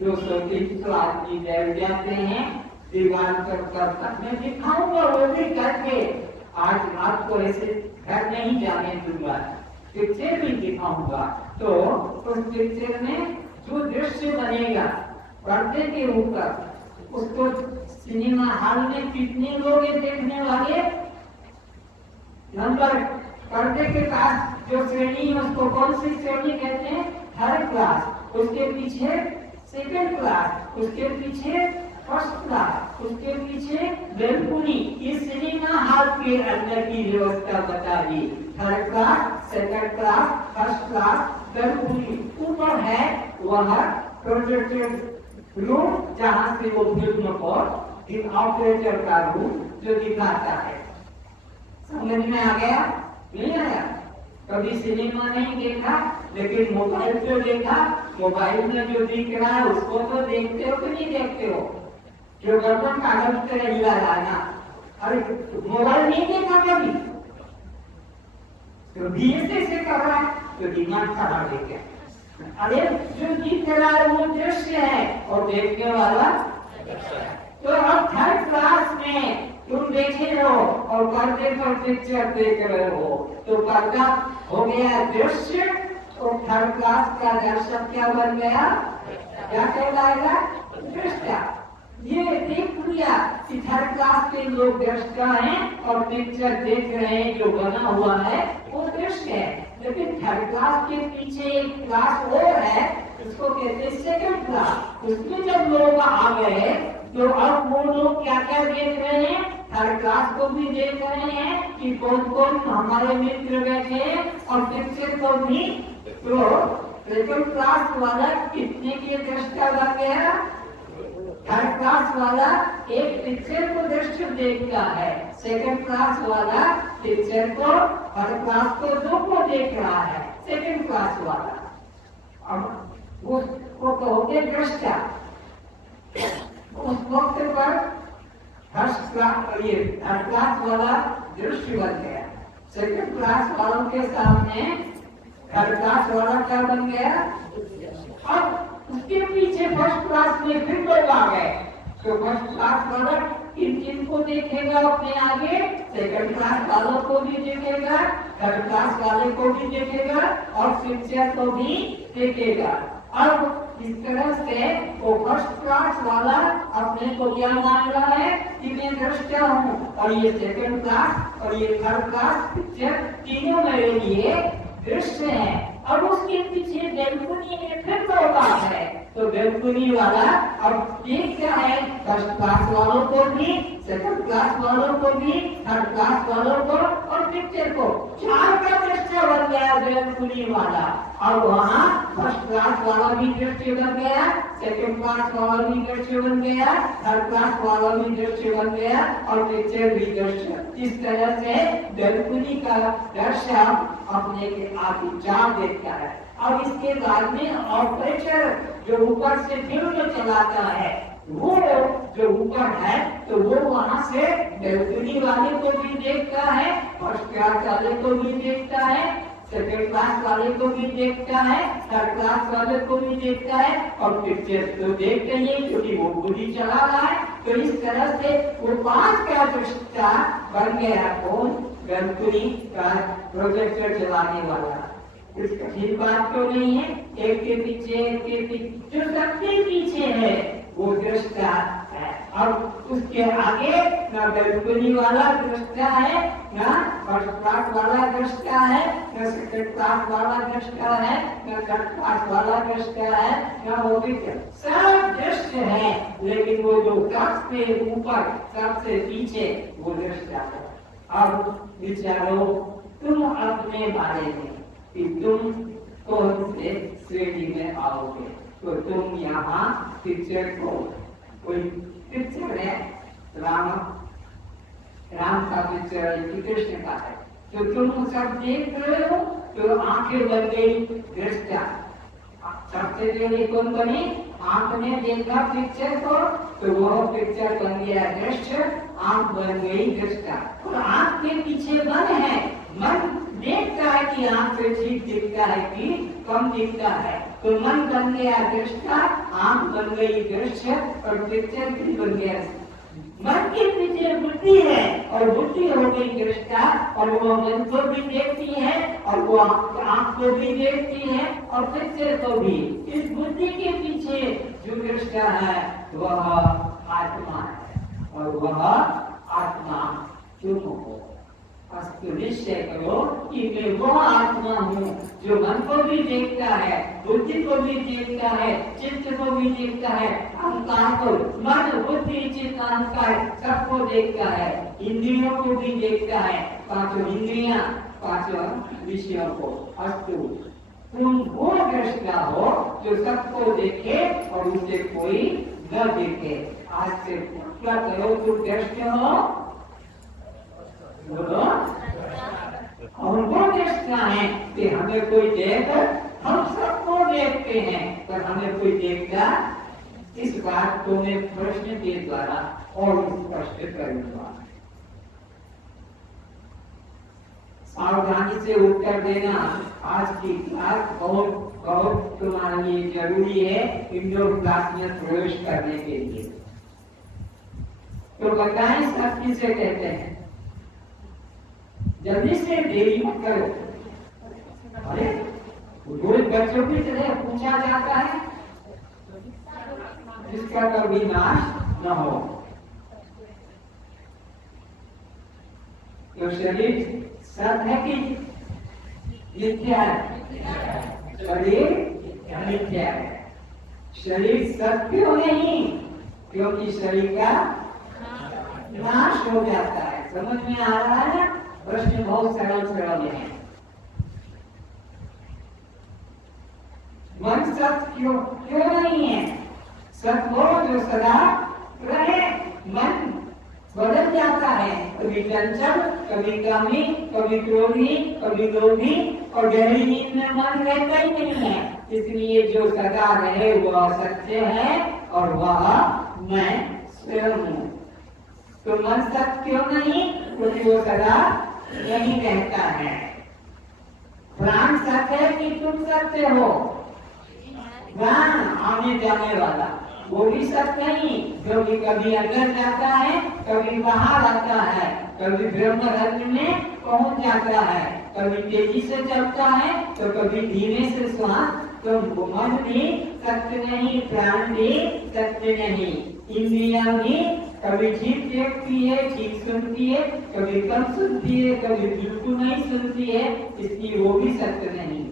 200-300 आदमी बैठ जाते हैं, दीवार पर तक मैं दिखाऊंगा वो भी करके। आज रात को ऐसे घर नहीं जाने दूंगा, पिक्चर भी दिखाऊंगा। तो उस पिक्चर में जो दृश्य बनेगा पर्दे के ऊपर, उसको सिनेमा हॉल में कितने लोग देखने वाले, नंबर पर्दे के पास जो श्रेणी है उसको कौन सी श्रेणी कहते हैं, थर्ड क्लास। उसके पीछे सेकंड क्लास, उसके पीछे फर्स्ट क्लास, उसके पीछे बेलकुनी। इस सिनेमा हॉल के अंदर की व्यवस्था बता दी। Third class, second class, first class, balcony. ऊपर है वह प्रोजेक्टेड रूम जहाँ से वो फिल्म को ऑपरेटर का रूम जो दिखाता है। समझ में आ गया? नहीं आया? कभी सिनेमा नहीं देखा लेकिन मोबाइल पे देखा। मोबाइल में जो दिख रहा है उसको तो देखते हो कि नहीं देखते हो? जो गर्दन कागज पे हिला लाना, अरे मोबाइल नहीं देखा कभी तो बीएसए से कर रहा है तो दिमाग खराब है क्या? अरे जो दिख रहा है वो दृश्य है और देखने वाला। तो अब थर्ड क्लास में तुम देखे हो और पर्दे पर पिक्चर देख रहे हो, तो पर्दा हो गया दृश्य और थर्ड क्लास का दर्शक क्या बन गया? क्या कहलाएगा? दृष्टा। ये देख लिया कि थर्ड क्लास के लोग दृष्टा हैं और पिक्चर देख रहे हैं, जो बना हुआ है वो दृश्य है। लेकिन थर्ड क्लास के पीछे एक क्लास और है, उसको कहते हैं सेकंड क्लास। उसमें जब लोग आ गए तो अब वो लोग क्या क्या देख रहे हैं? थर्ड क्लास को भी देख रहे हैं कि कौन कौन हमारे मित्र बैठे हैं और पिक्चर को भी। तो सेकंड क्लास वाला कितने के दृष्टा बन गया? थर्ड क्लास वाला एक पिक्चर को दृश्य देखता है, सेकंड क्लास वाला पिक्चर को, थर्ड क्लास को दो को देख रहा है, सेकंड क्लास वाला। अब उसको कहोगे दृष्टा। उस वक्त पर फर्स्ट क्लास, ये थर्ड क्लास वाला दृश्य बन गया। सेकंड क्लास वालों के सामने थर्ड क्लास वाला क्या बन गया? अब उसके पीछे फर्स्ट क्लास में फिर लोग आ गए, तो फर्स्ट क्लास वाला किन को देखेगा अपने आगे? सेकंड क्लास वालों को भी देखेगा, थर्ड क्लास वाले को भी देखेगा और पिक्चर को भी देखेगा। अब इस तरह से वो फर्स्ट क्लास वाला अपने को क्या मान रहा है कि मैं दृष्टा हूँ, और ये सेकंड क्लास और ये थर्ड क्लास पिक्चर तीनों मेरे लिए दृश्य है। अब उसके पीछे बेलकुनी में फिर लोग आ गए, तो बेलकुनी वाला अब देखता है फर्स्ट क्लास वालों को भी, सेकंड क्लास वालों को भी, थर्ड क्लास वालों को और पिक्चर को। चार का दृश्य बन गया बेलकुनी वाला। और वहाँ फर्स्ट क्लास वाला भी दृश्य बन गया, सेकंड क्लास वाला भी दृश्य बन गया, थर्ड क्लास वाला भी दृश्य बन गया और पिक्चर भी दृश्य। इस तरह से बेलकुनी का दृश्य अपने के आप विचार देखता है। अब इसके बाद में ऑपरेटर जो ऊपर से फिल्म चलाता है, वो जो ऊपर है तो वो वहां से बेलकुनी वाले को भी देखता है, फर्स्ट क्लास वाले को भी देखता है, सेकंड क्लास वाले को भी देखता है, थर्ड क्लास वाले को भी देखता है और पिक्चर तो देखते ही क्योंकि वो बुद्धि चला रहा है। तो इस तरह से वो पांच का दृष्टा बन गया। कौन? बेलकुनी का प्रोजेक्टर चलाने वाला। इस कठिन बात तो नहीं है, एक के पीछे जो सबसे पीछे है वो दृष्टा है। अब उसके आगे ना बेलकुनी वाला दृष्टा है, ना फर्स्ट क्लास वाला दृष्टा है, ना सेकंड क्लास वाला दृष्टा है, ना थर्ड क्लास वाला दृष्टा है, ना वो भी सब दृश्य है। लेकिन वो जो सबसे ऊपर सबसे पीछे वो दृष्टा है। अब विचारो तुम अपने बारे में कि तुम कौन से श्रेणी में आओगे। तो तुम यहाँ पिक्चर को, कोई पिक्चर है राम का पिक्चर है, कृष्ण का है, तो तुम सब देख रहे हो तो आंखें बन गई दृष्टा। सबसे पहले कौन बनी? आंख ने देखा पिक्चर को तो वह पिक्चर बन गया दृश्य, आंख बन गई दृष्टा। और आंख के पीछे मन है, मन देखता है कि आंख से ठीक दिखता है कि कम दिखता है, तो मन बन गया दृष्टा, आंख बन गई दृश्य और पिक्चर भी बन गया। मन के पीछे बुद्धि है और बुद्धि हो गई दृष्टा, और वो मन को भी देखती है और वो आंख को भी देखती है और पिक्चर को भी। इस बुद्धि के पीछे जो दृष्टा है वह आत्मा है, और वह आत्मा तुम हो। अस्तु निश्चय करो कि मैं वह आत्मा हूँ जो मन को भी देखता है, बुद्धि को भी देखता है, चित्त को भी देखता है, अहंकार को, मन बुद्धि चित्त अहंकार सबको देखता है, इंद्रियों को भी देखता है, पांचों इंद्रियां, पांचों विषयों को। अस्तु तुम वो दृष्टा हो जो सबको देखे और उसे कोई न देखे। आज से क्या करो, तुम दृष्टा हो, बोलो हमको दृष्टा है कि हमें कोई देख, हम सबको देखते हैं पर हमें कोई देखता। इस बात को मैं प्रश्न के द्वारा और स्पष्ट करूंगा। सावधानी से उत्तर देना। आज की क्लास बहुत बहुत तुम्हारे लिए जरूरी है इंडोर क्लास में प्रवेश करने के लिए। तो बताएं सब किसे कहते हैं? जल्दी से देरी मत करो। अरे रोज बच्चों की तरह पूछा जाता है जिसका कभी नाश न हो। तो शरीर सत्य है कि मिथ्या है? शरीर मिथ्या है। शरीर सत्य क्यों नहीं? क्योंकि शरीर का नाश हो जाता है। समझ में आ रहा है ना? प्रश्न बहुत सरल है। मन सत्य क्यों नहीं है? सत्य वो जो सदा रहे। मन बदल जाता है, कभी चंचल, कभी कामी, कभी क्रोधी, कभी लोभी, और गहरी नींद में मन रहता ही नहीं है। इसलिए जो सदा रहे वह सत्य है और वह मैं स्वयं हूँ। तो मन सत्य क्यों नहीं? क्योंकि वो सदा यही रहता है। प्राण सत्य है कि तुम सत्य हो? प्राण आने जाने वाला वो भी सत्य नहीं, क्योंकि कभी अंदर जाता है, कभी बाहर आता है, कभी ब्रह्म रत्न में पहुंच जाता है, कभी तेजी से चलता है तो कभी धीमे से श्वास। तो मन भी सत्य नहीं, प्राण भी सत्य नहीं, इंद्रियां भी कभी ठीक देखती है, ठीक सुनती है, कभी कम सुनती है, कभी बिल्कुल नहीं सुनती है, इसलिए वो भी सत्य नहीं।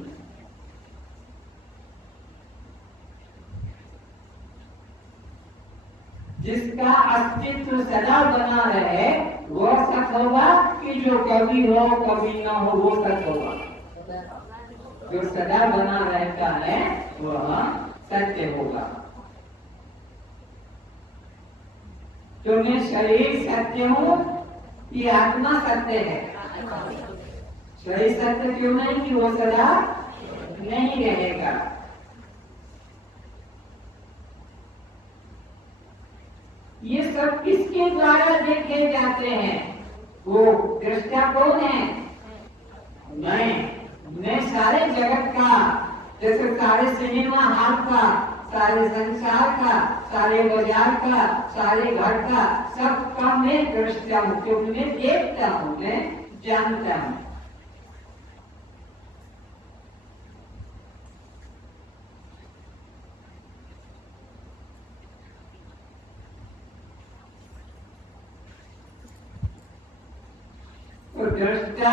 जिसका अस्तित्व सदा बना रहे वो सत्य होगा, कि जो कभी हो कभी ना हो वो सत्य होगा? जो सदा बना रहता है वह सत्य होगा। तो मैं शरीर सत्य हूँ कि आत्मा सत्य है? शरीर सत्य क्यों नहीं? कि वो सदा नहीं रहेगा। ये सब किसके द्वारा देखे जाते हैं? वो दृष्टा कौन है? मैं सारे जगत का, जैसे सारे सिनेमा हॉल का, सारे संसार का, सारे बाजार का, सारे घर का, सबका मैं दृष्टा हूँ, क्योंकि मैं देखता हूँ, मैं जानता हूँ। तो दृष्टा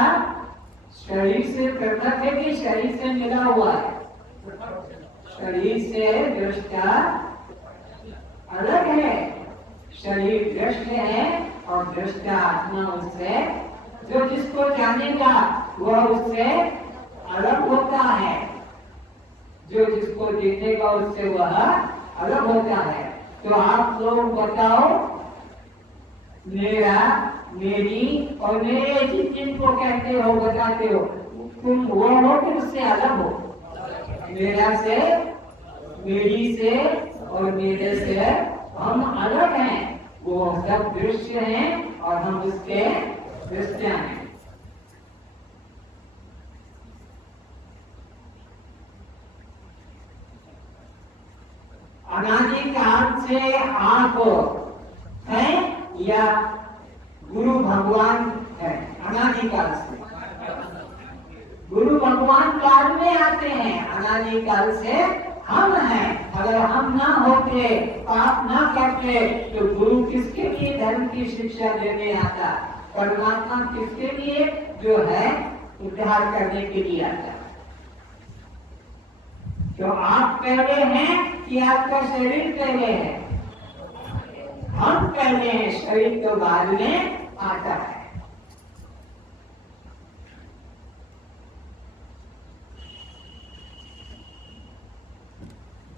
शरीर से पृथक है कि शरीर से मिला हुआ है? शरीर से दृष्टा अलग है। शरीर दृष्ट है और दृष्टा आत्मा उससे, जो जिसको जानेगा वह उससे अलग होता है, जो जिसको देखेगा उससे वह अलग होता है। तो आप लोग बताओ, मेरा, मेरी और मेरे जिनको कहते हो, बताते हो, तुम वो हो कि उससे अलग हो? मेरा से, मेरी से और मेरे से हम अलग हैं। वो सब दृश्य हैं और हम उसके दृश्य हैं। अनादिकाल से आप हैं या गुरु भगवान है? अनादिकाल से गुरु भगवान काल में आते हैं, अनादिकाल से हम हैं। अगर हम ना होते, पाप ना करते, तो गुरु किसके लिए धर्म की शिक्षा देने आता? परमात्मा किसके लिए? जो है उद्धार करने के लिए आता। तो आप पहले हैं कि आपका शरीर पहले है? हम पहले हैं, शरीर तो बाद में आता है।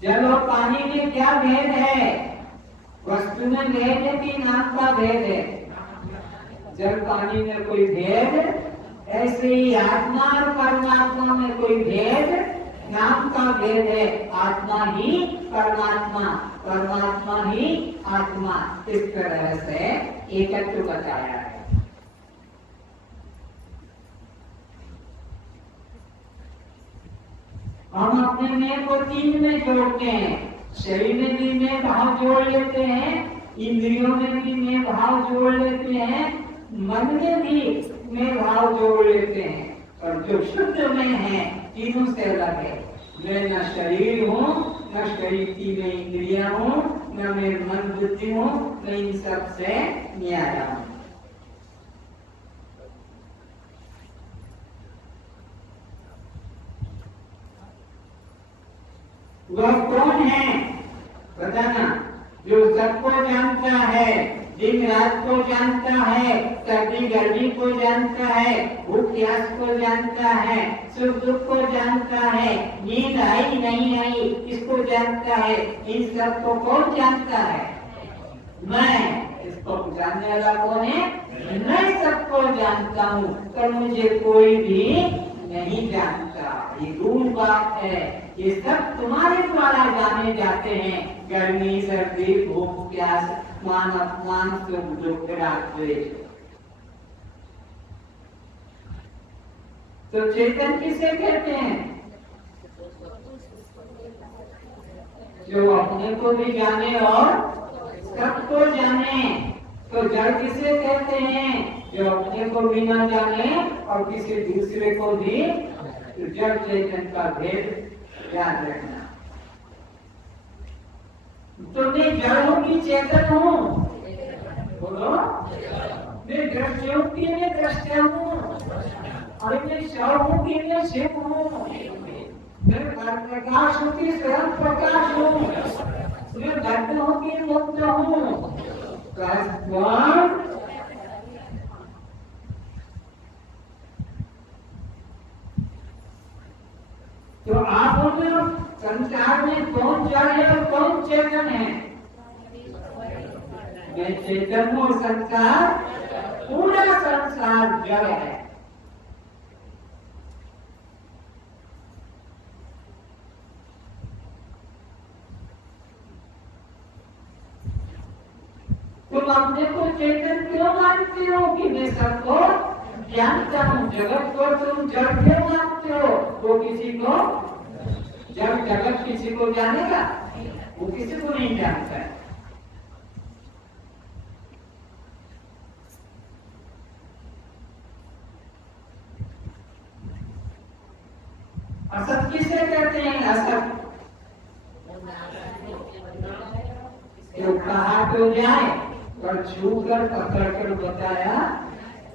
जल और पानी में क्या भेद है? वस्तु में भेद है कि नाम का भेद है? जल पानी में कोई भेद, ऐसे ही आत्मा और परमात्मा में कोई भेद, नाम का भेद है। आत्मा ही परमात्मा, परमात्मा ही आत्मा, इस तरह से एकत्व बताया है। हम अपने में को तीन में जोड़ते हैं। शरीर में भी में भाव जोड़ लेते हैं, इंद्रियों में भी में भाव जोड़ लेते हैं, मन में भी में भाव जोड़ लेते हैं। और जो शुद्ध में है तीनों से अलग है। मैं न शरीर हूँ, न शरीर की मैं इंद्रियां हूँ, न मैं मन बुद्धि हूँ, मैं इन सब से न्यारा हूँ। वह कौन है बताना? जो सबको जानता है, दिन रात को जानता है, सर्दी गर्मी को जानता है, भूख प्यास को जानता है, सुख दुख को जानता है, नींद आई नहीं आई इसको जानता है। इन सबको कौन जानता है? मैं। इसको जानने वाला कौन है? मैं सबको जानता हूँ, पर मुझे कोई भी नहीं जानता। ये दूर बात है। ये सब तुम्हारे द्वारा जाने जाते हैं। गर्मी सर्दी भूख प्यास मान अपमान सुख दुख राग द्वेष। तो चेतन किसे कहते हैं? जो अपने को भी जाने और सबको जाने। तो जड़ किसे कहते हैं? जो अपने को भी न जाने और किसी दूसरे को भी। तो जड़ चेतन का भेद याद रखना। तो मैं जड़ हूं कि चेतन हूं? बोलो। मैं दृश्य हूं कि मैं दृश्य हूं? अरे मैं शिव हूं कि मैं शिव हूं? मैं प्रकाश हूं कि स्वयं प्रकाश हूं? मैं बद्ध हूं कि मुक्त हूं? तो आप बोलो संसार में कौन जड़ है और कौन चेतन है? मैं चेतन हूं। संसार, पूरा संसार जड़ है। तुम अपने को चेतन क्यों मानते हो कि मैं सबको जानता हूं? जगत को तुम जड़ क्यों मानते हो? वो किसी को जब जगत किसी को जानेगा? वो किसी को नहीं जानता है। असत किसे कहते हैं? असत जो कहा तो जाए पर छू कर पकड़ कर बताया,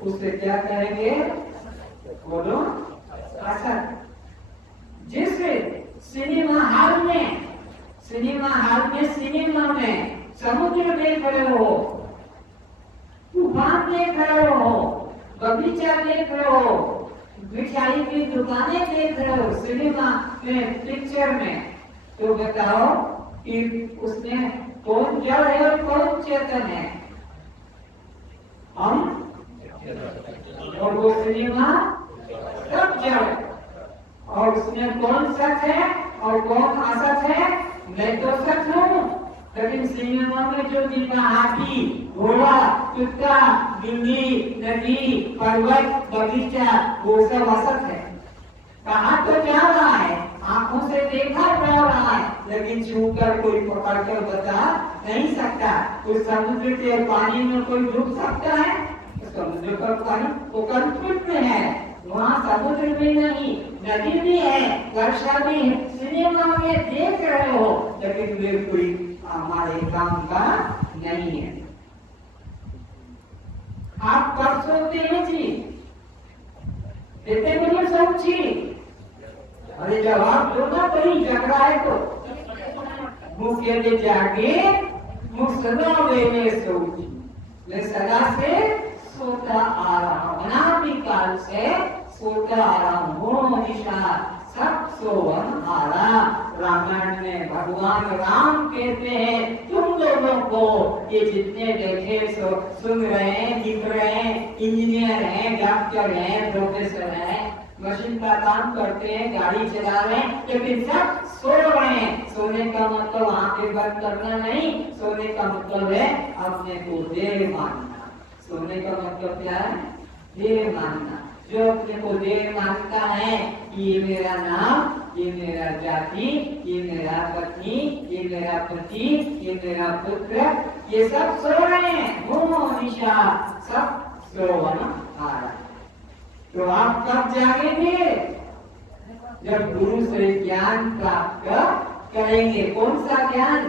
उसे क्या कहेंगे? बोलो। असत। जिसे सिनेमा हाल में सिनेमा में समुद्र देख रहे हो, तूफान देख रहे हो, बगीचा देख रहे हो, मिठाई की दुकानें देख रहे हो सिनेमा में, पिक्चर में, तो बताओ कि उसमें कौन जड़ है और कौन चेतन है? हम और वो सिनेमा सब जड़। और उसमें कौन सच है और कौन असत है? मैं तो सच हूँ, लेकिन सिनेमा में जो दिखा हाथी, घोड़ा, कुत्ता, बिल्ली, नदी, पर्वत, बगीचा, वो सब असत है। कहा तो जा रहा है, आंखों से देखा जा रहा है, लेकिन छूकर कोई पकड़ कर बता नहीं सकता। उस समुद्र के पानी में कोई डूब सकता है? समुद्र का पानी वो कंक्रीट में है, वहाँ समुद्र भी नहीं, नदी भी है, वर्षा भी है। सिनेमा में देख रहे हो, लेकिन वे कोई हमारे काम का नहीं है। आप कब सोते हैं जी? देते मुझे सोची। अरे जवाब दो ना, कहीं जग रहा है तो। मुख के जाके मुख सदा वेले सोची। मैं सदा से सोता आ रहा हूँ, अनादिकाल से सोता आ रहा हूँ। निशा सब सोवन हारा। रामायण में भगवान राम कहते हैं तुम लोगों को, ये जितने देखे सुन रहे हैं, दिख रहे हैं, इंजीनियर हैं, डॉक्टर हैं, प्रोफेसर हैं, मशीन का काम करते हैं, गाड़ी चला रहे हैं, लेकिन सब सो रहे हैं। सोने का मतलब आंखें बंद करना नहीं, सोने का मतलब है अपने को देह मानना। सोने का मतलब क्या है? देह मानना। जो अपने को देह मानता है कि ये मेरा नाम, ये मेरा जाति, ये मेरा पत्नी, ये मेरा पति, ये मेरा पुत्र, ये सब सो रहे हैं। वो निशा सब सोवन हारा। तो आप कब जागेंगे? जब गुरु से ज्ञान प्राप्त करेंगे। कौन सा ज्ञान?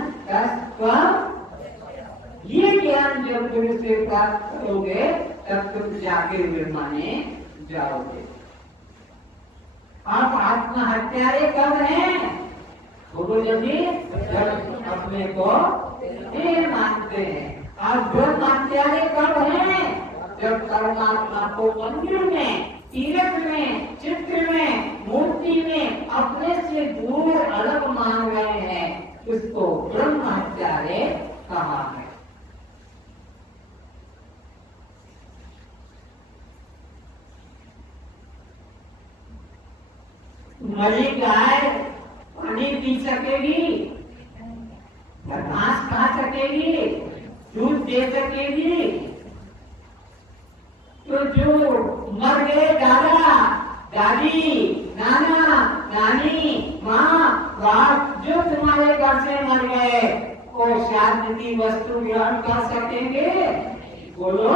ये ज्ञान जब गुरु से प्राप्त करोगे तब तुम जागे हुए माने जाओगे। आप आत्महत्यारे कब हैं? बोलो जल्दी। जब अपने को ये मानते हैं। आप ब्रह्म हत्यारे कब हैं? जब परमात्मा को मंदिर में, तीर्थ में, चित्र में, मूर्ति में अपने से दूर अलग मान रहे हैं, उसको ब्रह्म हत्यारे कहा है। मरी गाय पानी पी सकेगी? घास खा सकेगी? दूध दे सकेगी? तो जो मर गए दादा दादी, नाना नानी, माँ बाप जो तुम्हारे घर से मर गए, वो श्राद्ध की वस्तु ग्रहण कर सकेंगे? बोलो।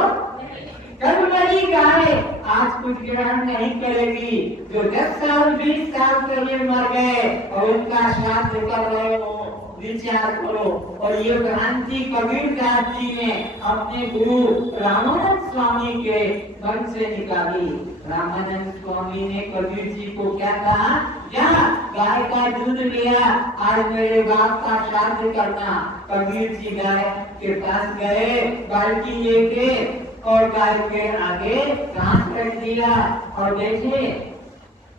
कल मरी गाय आज कुछ ग्रहण नहीं करेगी। जो 10 साल 20 साल पहले मर गए और उनका श्राद्ध कर रहे हो, विचार करो। और ये भ्रांति कबीरदास जी ने अपने गुरु रामानंद स्वामी के मन से निकाली। रामानंद स्वामी ने कबीर जी को क्या कहा? क्या गाय का दूध लिया, आज मेरे बाप का श्राद्ध करना। कबीर जी गाय के पास गए, बाल्टी लेके और गाय के आगे घास रख दिया और देखे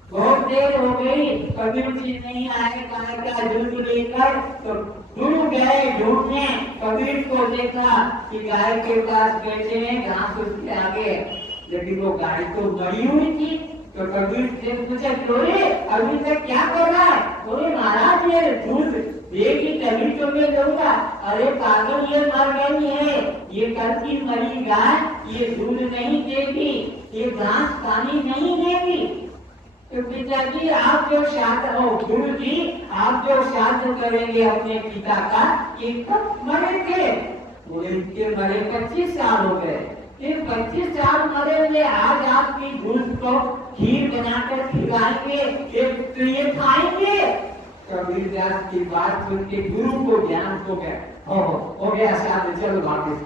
बहुत देर हो गई, कबीर जी नहीं आए गाय का दूध लेकर। तो गुरु गए ढूंढने, कबीर को देखा कि गाय के पास बैठे हैं घास उसके आगे, लेकिन वो गाय तो मरी हुई थी। तो कबीर से पूछा, क्यों अभी तक क्या कर रहा है? बोले महाराज ये दूध देगी तभी तो मैं दूंगा। अरे पागल, ये मर गई है, ये कल की मरी गाय ये दूध नहीं देगी, ये घास पानी नहीं देगी। तो पिताजी आप जो श्राद्ध हो, गुरु जी आप जो श्राद्ध करेंगे अपने पिता का, ये कब मरे थे? बोले इनके मरे 25 साल हो गए। फिर 25 साल मरे, आज आपकी दूध को खीर बनाकर खिलाएंगे, तो ये खाएंगे? कबीरदास की बात सुन के गुरु को ज्ञान हो गया, हो गया शायद, चलो वापस।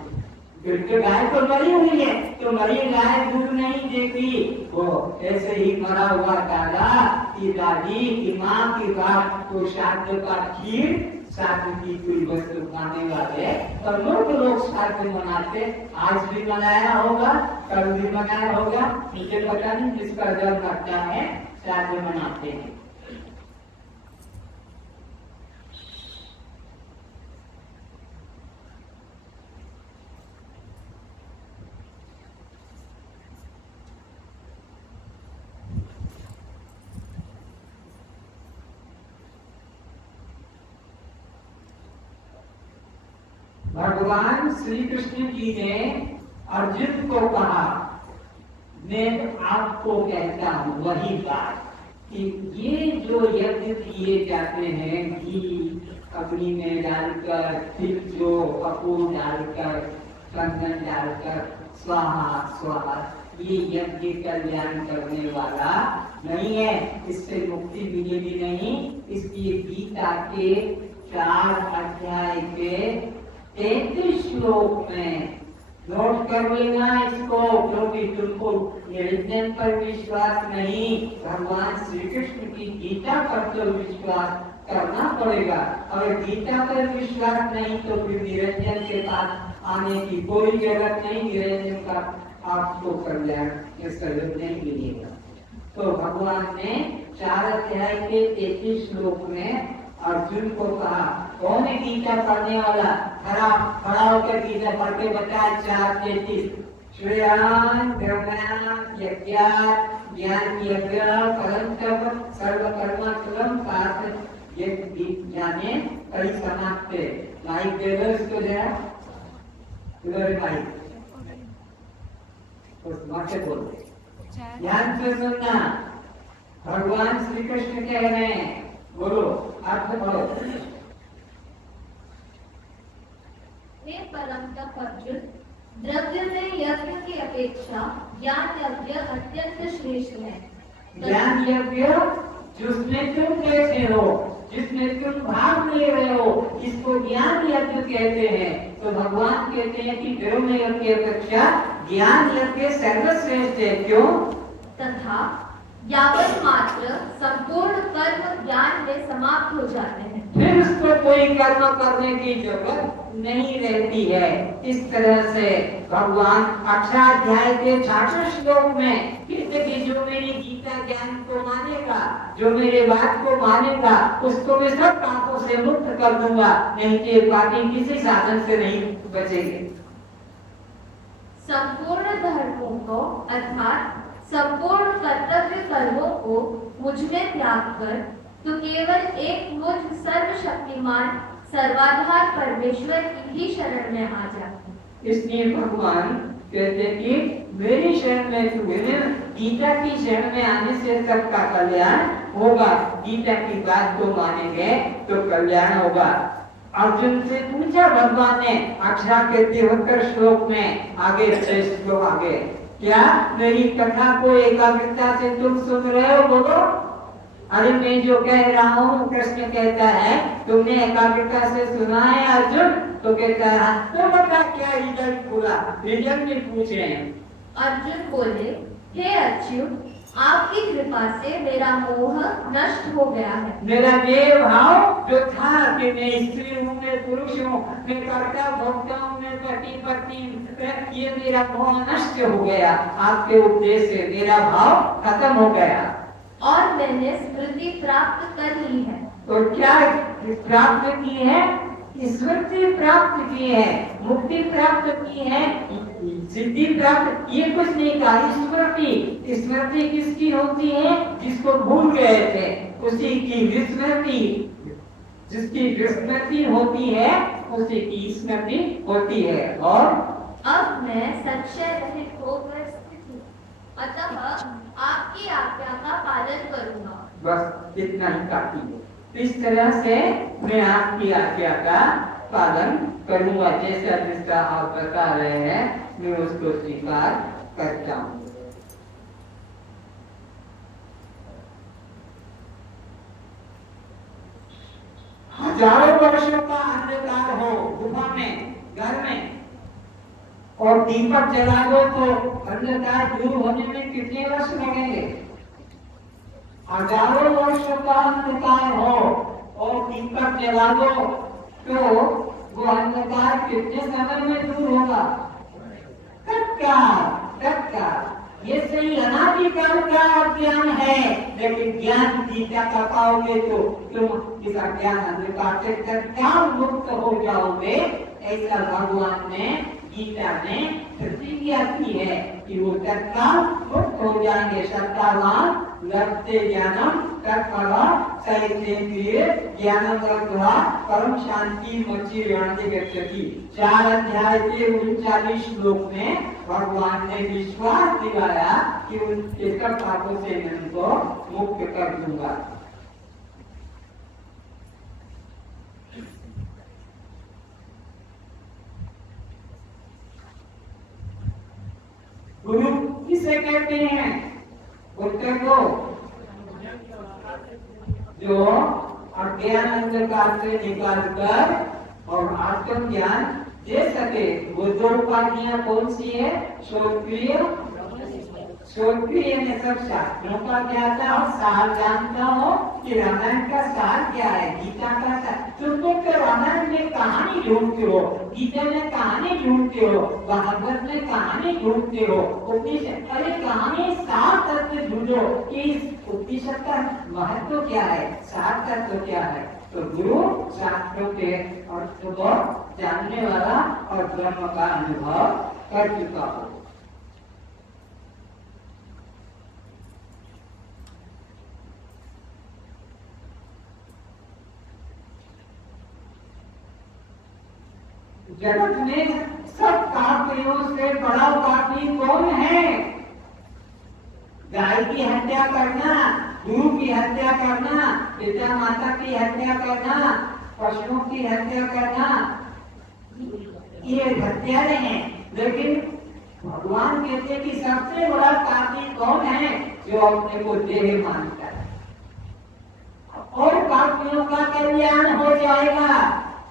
फिर तो गाय तो मरी हुई है, तो मरी गाय दूध नहीं देगी। वो ऐसे ही मरा हुआ दादा की दादी की माँ की बात को श्राद्ध का खीर, श्राद्ध की कोई वस्तु खाने वाले और लोग श्राद्ध मनाते। आज भी मनाया होगा, कल भी मनाया होगा, मुझे पता नहीं, जिसका जब लगता है श्राद्ध मनाते हैं। भगवान श्री कृष्ण जी ने अर्जुन को कहा, मैं आपको कहता हूँ वही बात कि ये जो यज्ञ किए जाते हैं, घी अग्नि में डालकर, फिर जो कपूर डालकर, चंदन डालकर, स्वाहा स्वाहा, ये यज्ञ कल्याण करने वाला नहीं है, इससे मुक्ति मिलेगी नहीं। इसलिए गीता के 4 अध्याय के 33 श्लोक में नोट कर लेना इसको, क्योंकि तुमको निरंजन पर विश्वास नहीं, भगवान श्री कृष्ण की गीता पर तो विश्वास करना पड़ेगा। अगर गीता पर विश्वास नहीं तो फिर निरंजन के पास आने की कोई जरूरत नहीं, निरंजन का आपको कल्याण सहयोग नहीं मिलेगा। तो भगवान ने 4 अध्याय के 33 श्लोक में अर्जुन को कहा, कौन है गीता पढ़ने वाला? खड़ा होकर गीता पढ़ के बताया 4:33। श्रेयान ब्रह्मणां यज्ञात् ज्ञान यज्ञ परं तप सर्व कर्म फलम पार्थ ये ज्ञाने परिसमाप्ते। माइक दे दो इसको जरा, इधर माइक उस माथे बोल, ध्यान से सुनना। भगवान श्री कृष्ण कह रहे हैं, बोलो अर्थ पढ़ो। हे परम तप अर्जुन, द्रव्य में यज्ञ की अपेक्षा ज्ञान यज्ञ अत्यंत श्रेष्ठ है। ज्ञान यज्ञ जिसमें तुम बैठे हो, जिसमें तुम भाग ले रहे हो, इसको ज्ञान यज्ञ कहते हैं। तो भगवान कहते हैं कि ब्रह्म यज्ञ की अपेक्षा ज्ञान यज्ञ सर्वश्रेष्ठ है। क्यों? तथा यावत मात्र संपूर्ण कर्म ज्ञान में समाप्त हो जाते हैं, फिर उसको कोई कर्म करने की जरूरत नहीं रहती है। इस तरह से भगवान 18 अध्याय के 66 श्लोक में कहते कि जो मेरी गीता ज्ञान को मानेगा, जो मेरे बात को मानेगा, उसको मैं सब पापों से मुक्त कर दूंगा, नहीं कि बाकी किसी साधन से नहीं बचेंगे। संपूर्ण धर्मों को अर्थात संपूर्ण कर्तव्य कर्मों को मुझ में त्याग कर तो केवल एक मुझ सर्वशक्तिमान सर्वाधार परमेश्वर की ही शरण में आ जा। इसलिए भगवान कहते कि मेरी शरण में तू गीता की शरण में आने से सबका कल्याण होगा। गीता की बात को मानेंगे तो कल्याण होगा। अर्जुन से पूछा भगवान ने 18 के 73 श्लोक में, आगे 6 श्लोक आगे, क्या मेरी कथा को एकाग्रता से तुम सुन रहे हो? बोलो। अरे मैं जो कह रहा हूँ, कृष्ण कहता है तुमने एकाग्रता से सुना है अर्जुन? तो कहता है तो बता क्या रिजल्ट पूरा, रिजल्ट भी पूछ रहे हैं। अर्जुन बोले, हे अच्युत, आपकी कृपा से मेरा मोह नष्ट हो गया है। मेरा देव भाव जो था कि मैं स्त्री हूँ, मैं पुरुष हूँ, मैं कर्ता भोक्ता हूँ, मैं पति पत्नी, ये मेरा मोह नष्ट हो गया। आपके उपदेश से मेरा भाव खत्म हो गया और मैंने स्मृति प्राप्त कर ली है। तो क्या प्राप्त की है? स्मृति प्राप्त की है, मुक्ति प्राप्त की है, सिद्धि प्राप्त, ये कुछ नहीं कहा। स्मृति, स्मृति किसकी होती है? जिसको भूल गए थे उसी की विस्मृति, जिसकी विस्मृति होती है उसी की स्मृति होती है। और अब मैं संशय रहित होकर स्थित हूँ, अतः आपकी आज्ञा का पालन करूंगा। बस इतना ही काफी है। इस तरह से मैं आपकी आज्ञा का पालन करूंगा। जैसा जिसका आप बता रहे हैं मैं उसको स्वीकार करता हूँ। हजारों वर्षों का अंधकार हो गुफा में, घर में, और दीपक जला दो तो अंधकार दूर होने में कितने वर्ष लगेंगे? हजारों वर्ष का अंधकार हो और दीपक जला दो तो वो अंधकार कितने समय में दूर होगा? तत्काल। ये सही अनादिकाल का ज्ञान है, लेकिन ज्ञान गीता का पाओगे तो तुम इसका ज्ञान अंधकार से तत्काल मुक्त हो जाओगे। ऐसा भगवान ने गीता में प्रतिज्ञा की है कि वो तत्काल मुक्त हो जाएंगे। सत्तावान लभते ज्ञानम तत्परा सहितेन्द्रिय ज्ञानम लब्ध्वा परम शांति मचि रणदे गच्छति। 4 अध्याय के 39 श्लोक में भगवान ने विश्वास दिलाया कि उनके सब पापों से मैं उनको मुक्त कर दूंगा। गुरु किसे कहते हैं? उत्तर को जो अज्ञान अंधकार से निकालकर और आत्म ज्ञान दे सके। वो 2 उपाधियां कौन सी है? स्वप्रिय, स्वप्रिय ने सब शास्त्रों का ज्ञाता हो, सार जानता हो कि रामायण का सार क्या है, गीता का सार। तुम तो रामायण में कहानी ढूंढते हो, गीता में कहानी ढूंढते हो, भागवत में कहानी ढूंढते हो, उपनिषद, अरे कहानी सार तत्व ढूंढो कि इस उपनिषद का महत्व क्या है, सार तत्व क्या है। तो गुरु शास्त्रों के अर्थ को जानने वाला और ब्रह्म का अनुभव कर चुका हो। जगत में सब पापियों से बड़ा पापी कौन है? गाय की हत्या करना, गुरु की हत्या करना, पिता माता की हत्या करना, पशुओं की हत्या करना, ये हत्याएं हैं। लेकिन भगवान कहते हैं कि सबसे बड़ा पापी कौन है? जो अपने को देह मानता है। और पापियों का कल्याण हो जाएगा।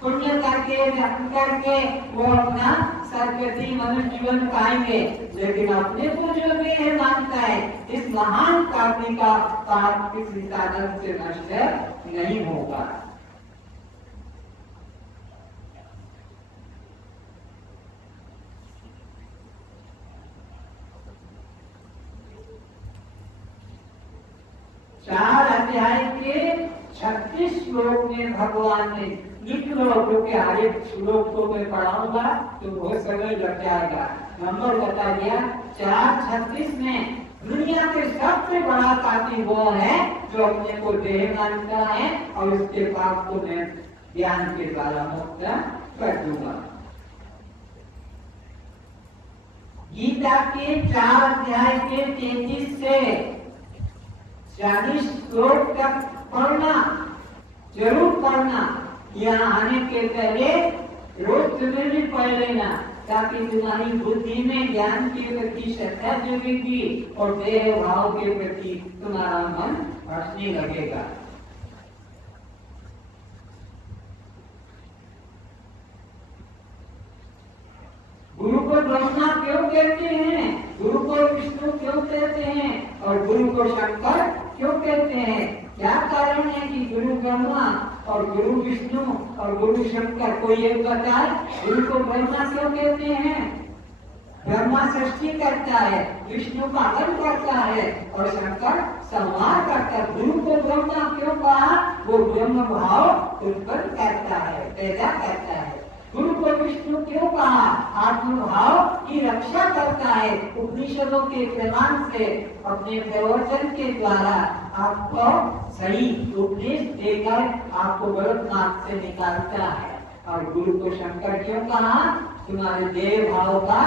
पुण्य करके, धर्म करके वो अपना सदगति मनुष्य जीवन पाएंगे। लेकिन अपने को जो देह मानता है, इस महान पापी का पाप किसी साधन से नष्ट नहीं होगा। चार अध्याय के 36 श्लोक में भगवान ने लिख लो, क्योंकि हर एक श्लोक को मैं पढ़ाऊंगा तो बहुत समय लग जाएगा। नंबर बता दिया 4:36 में दुनिया के सबसे बड़ा पापी वो है जो अपने को देह मानता है और उसके पाप को मैं ज्ञान के द्वारा मुक्त कर दूंगा। गीता के 4 अध्याय के 33 से 40 श्लोक तक पढ़ना, जरूर पढ़ना। यहाँ आने के पहले रोज तुम्हें भी पढ़ लेना, ताकि तुम्हारी बुद्धि में ज्ञान के प्रति श्रद्धा जगेगी और देह भाव के प्रति तुम्हारा मन हंसने लगेगा। गुरु को ब्रह्मा क्यों कहते हैं, गुरु को विष्णु क्यों कहते हैं और गुरु को शंकर क्यों कहते हैं? क्या कारण है कि गुरु ब्रह्मा और गुरु विष्णु और गुरु शंकर? कोई एक बताए। गुरु को ब्रह्मा क्यों कहते हैं? ब्रह्मा सृष्टि करता है, विष्णु पालन करता है और शंकर संहार करता है। गुरु को ब्रह्मा क्यों कहा? वो ब्रह्म भाव उत्पन्न करता है, पैदा करता है। गुरु को विष्णु क्यों कहा? आत्मभाव की रक्षा करता है। उपनिषदों के प्रमाण से, अपने प्रवचन के द्वारा आपको सही उपदेश देकर आपको गलत मार्ग से निकालता है। और गुरु को शंकर क्यों कहा? तुम्हारे देह भाव का,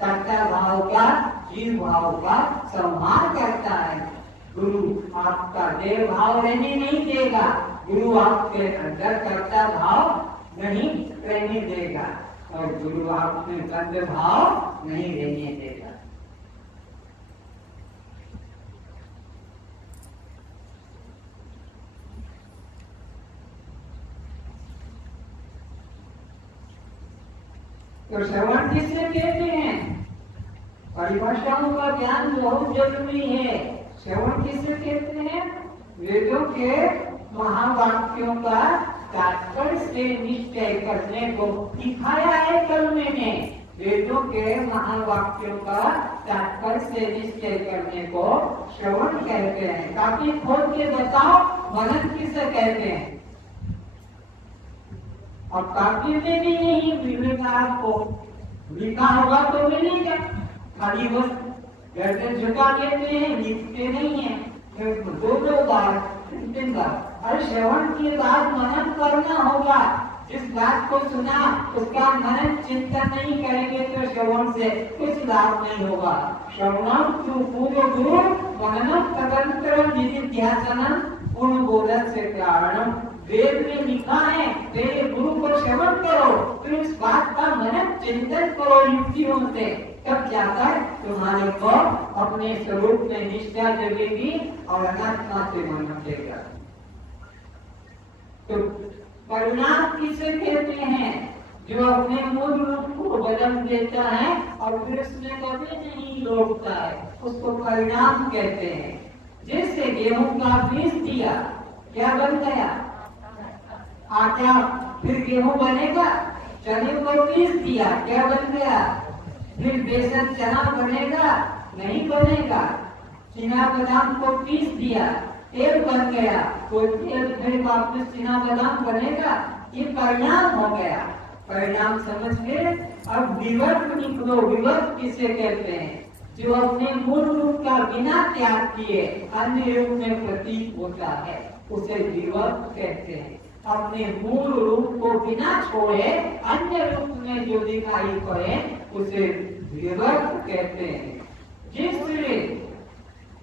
कर्ता भाव का, जीव भाव का संहार करता है। गुरु आपका देह भाव रहने नहीं देगा, गुरु आपके अंदर कर्ता भाव नहीं रहने देगा और गुरु आप में बंद भाव नहीं रहने देगा। तो श्रवण किससे कहते हैं? परिभाषाओं का ज्ञान बहुत जरूरी है। श्रवण किससे कहते हैं? वेदों के महावाक्यों का तात्पर्य से निश्चय करने को दिखाया है कल मैंने। वेदों के महावाक्यों का तात्पर्य से निश्चय करने को श्रवण कहते हैं। काफी खोल के बताओ, मनन किसे कहते हैं? और काफी में भी नहीं मिलेगा आपको, लिखा होगा तो मिलेगा। खाली बस गर्दन झुका लेते हैं, लिखते नहीं है। दो बार, 3 बार। और श्रवण के बाद मनन करना होगा। जिस बात को सुना उसका मनन चिंतन नहीं करेंगे तो श्रवण से कुछ लाभ नहीं होगा। श्रवणम तु पूर्व मननम तदंतरम निधिध्यासनम पूर्ण बोधन से कारणम। वेद में लिखा है तेरे गुरु को श्रवण करो, फिर इस बात का मनन चिंतन करो युक्तियों से, तब जाकर तुम्हारे को अपने स्वरूप में निष्ठा जगेगी और अनात्मा से मन हटेगा। तो परिणाम किसे कहते हैं? जो अपने मूल रूप को बदल देता है और फिर उसमें कभी नहीं लौटता है, उसको परिणाम कहते हैं। जैसे गेहूं का बीज दिया, क्या बन गया? आटा। फिर गेहूं बनेगा। चने को बीज दिया, क्या बन गया? फिर बेसन चना बनेगा? नहीं बनेगा। चीना बादाम को पीस दिया, तेल बन गया, तो तेल फिर वापस चीना बादाम बनेगा। ये परिणाम हो गया। परिणाम समझ गए? अब विवर्त निकलो। विवर्त किसे कहते हैं? जो अपने मूल रूप का बिना त्याग किए अन्य रूप में प्रतीत होता है, उसे विवर्त कहते हैं। अपने मूल रूप को बिना छोड़े अन्य रूप में जो दिखाई पड़े उसे विवर्त कहते हैं।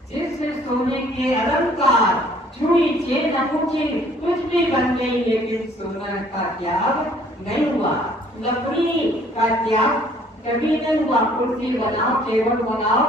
जिससे सोने के अलंकार, चूड़ी, चेन, अंगूठी कुछ भी बन गई, लेकिन सोना का त्याग नहीं हुआ। लकड़ी का त्याग कभी नहीं हुआ। कुर्सी बनाओ, टेबल बनाओ,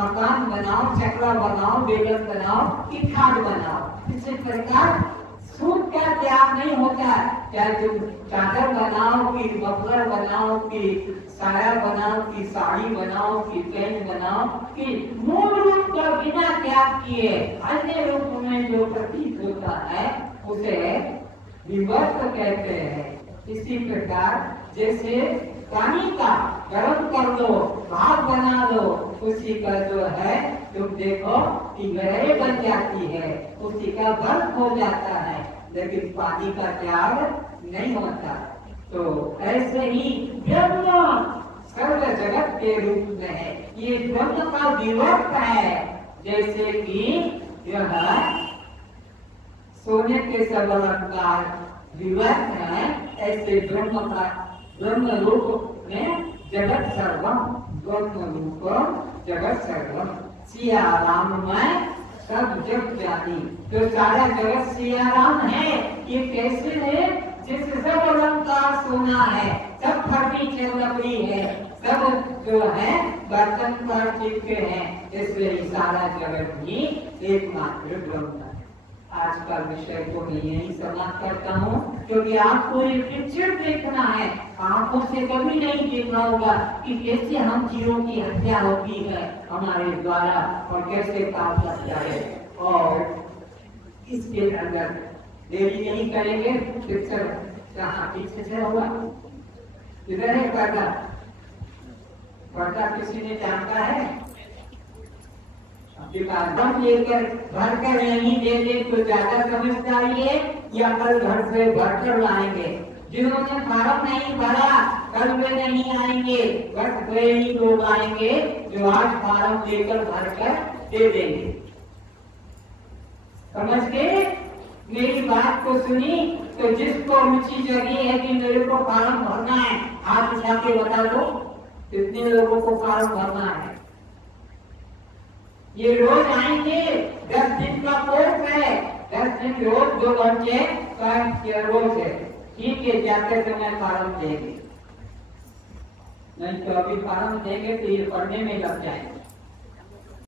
मकान बनाओ, चक्रा बनाओ, बेलन बनाओ, कि खाद बनाओ, इसी प्रकार सूत का त्याग नहीं होता। चाहे तुम चादर बनाओ कि मफलर बनाओ कि साया बनाओ कि साड़ी बनाओ कि पेन बनाओ, कि मूल रूप का बिना त्याग किए अन्य रूप में जो प्रतीत होता है उसे विवर्त कहते हैं। इसी प्रकार जैसे पानी का गर्म कर दो, भाप बना दो, उसी का जो है तुम देखो कि लहरें बन जाती है, उसी का बर्फ हो जाता है, लेकिन पानी का त्याग नहीं होता। तो ऐसे ही ब्रह्म सर्व जगत के रूप में है। ये ब्रह्म का विवर्त है। जैसे कि यह सोने के सब अलंकार विवर्त है, ऐसे ब्रह्म रूप में जगत सर्वम गौतम रूपम जगत सर्वम। सिया राम में सब जग जानी, जो सारा जगत सिया राम है। ये कैसे है? जिससे सब अलंकार सोना है, सब फर्नीचर लकड़ी है, सब जो है बर्तन प्लास्टिक के हैं, इसलिए सारा जगत ही एकमात्र ब्रह्म है। आज का विषय को मैं यही समाप्त करता हूँ, क्योंकि आपको ये पिक्चर देखना है, आंखों से कभी नहीं देखना होगा कि कैसे हम जीवों की हत्या होती है हमारे द्वारा और कैसे पाप लगता है। और इसके अंदर देरी नहीं करेंगे, पिक्चर कहाँ पीछे से होगा, इधर है पर्दा। पर्दा किसी ने जानता है? हम लेकर भर कर नहीं देंगे तो ज्यादा समझदारी है, या कल घर से भर कर लाएंगे। जिन्होंने फार्म नहीं भरा कल वे नहीं आएंगे, बस वे ही लोग आएंगे जो आज फार्म लेकर भर कर दे देंगे। समझ के मेरी बात को सुनी? तो जिसको रुचि जगी है कि मेरे को फार्म भरना है, हाथ उठा के बता दो कितने लोगों को फार्म भरना है। ये रोज आएंगे, 10 दिन का कोर्स है, 10 दिन रोज 2 घंटे का रोज है। ठीक है, जाते समय फार्म देंगे, नहीं तो अभी फार्म देंगे तो ये पढ़ने में लग जाएंगे।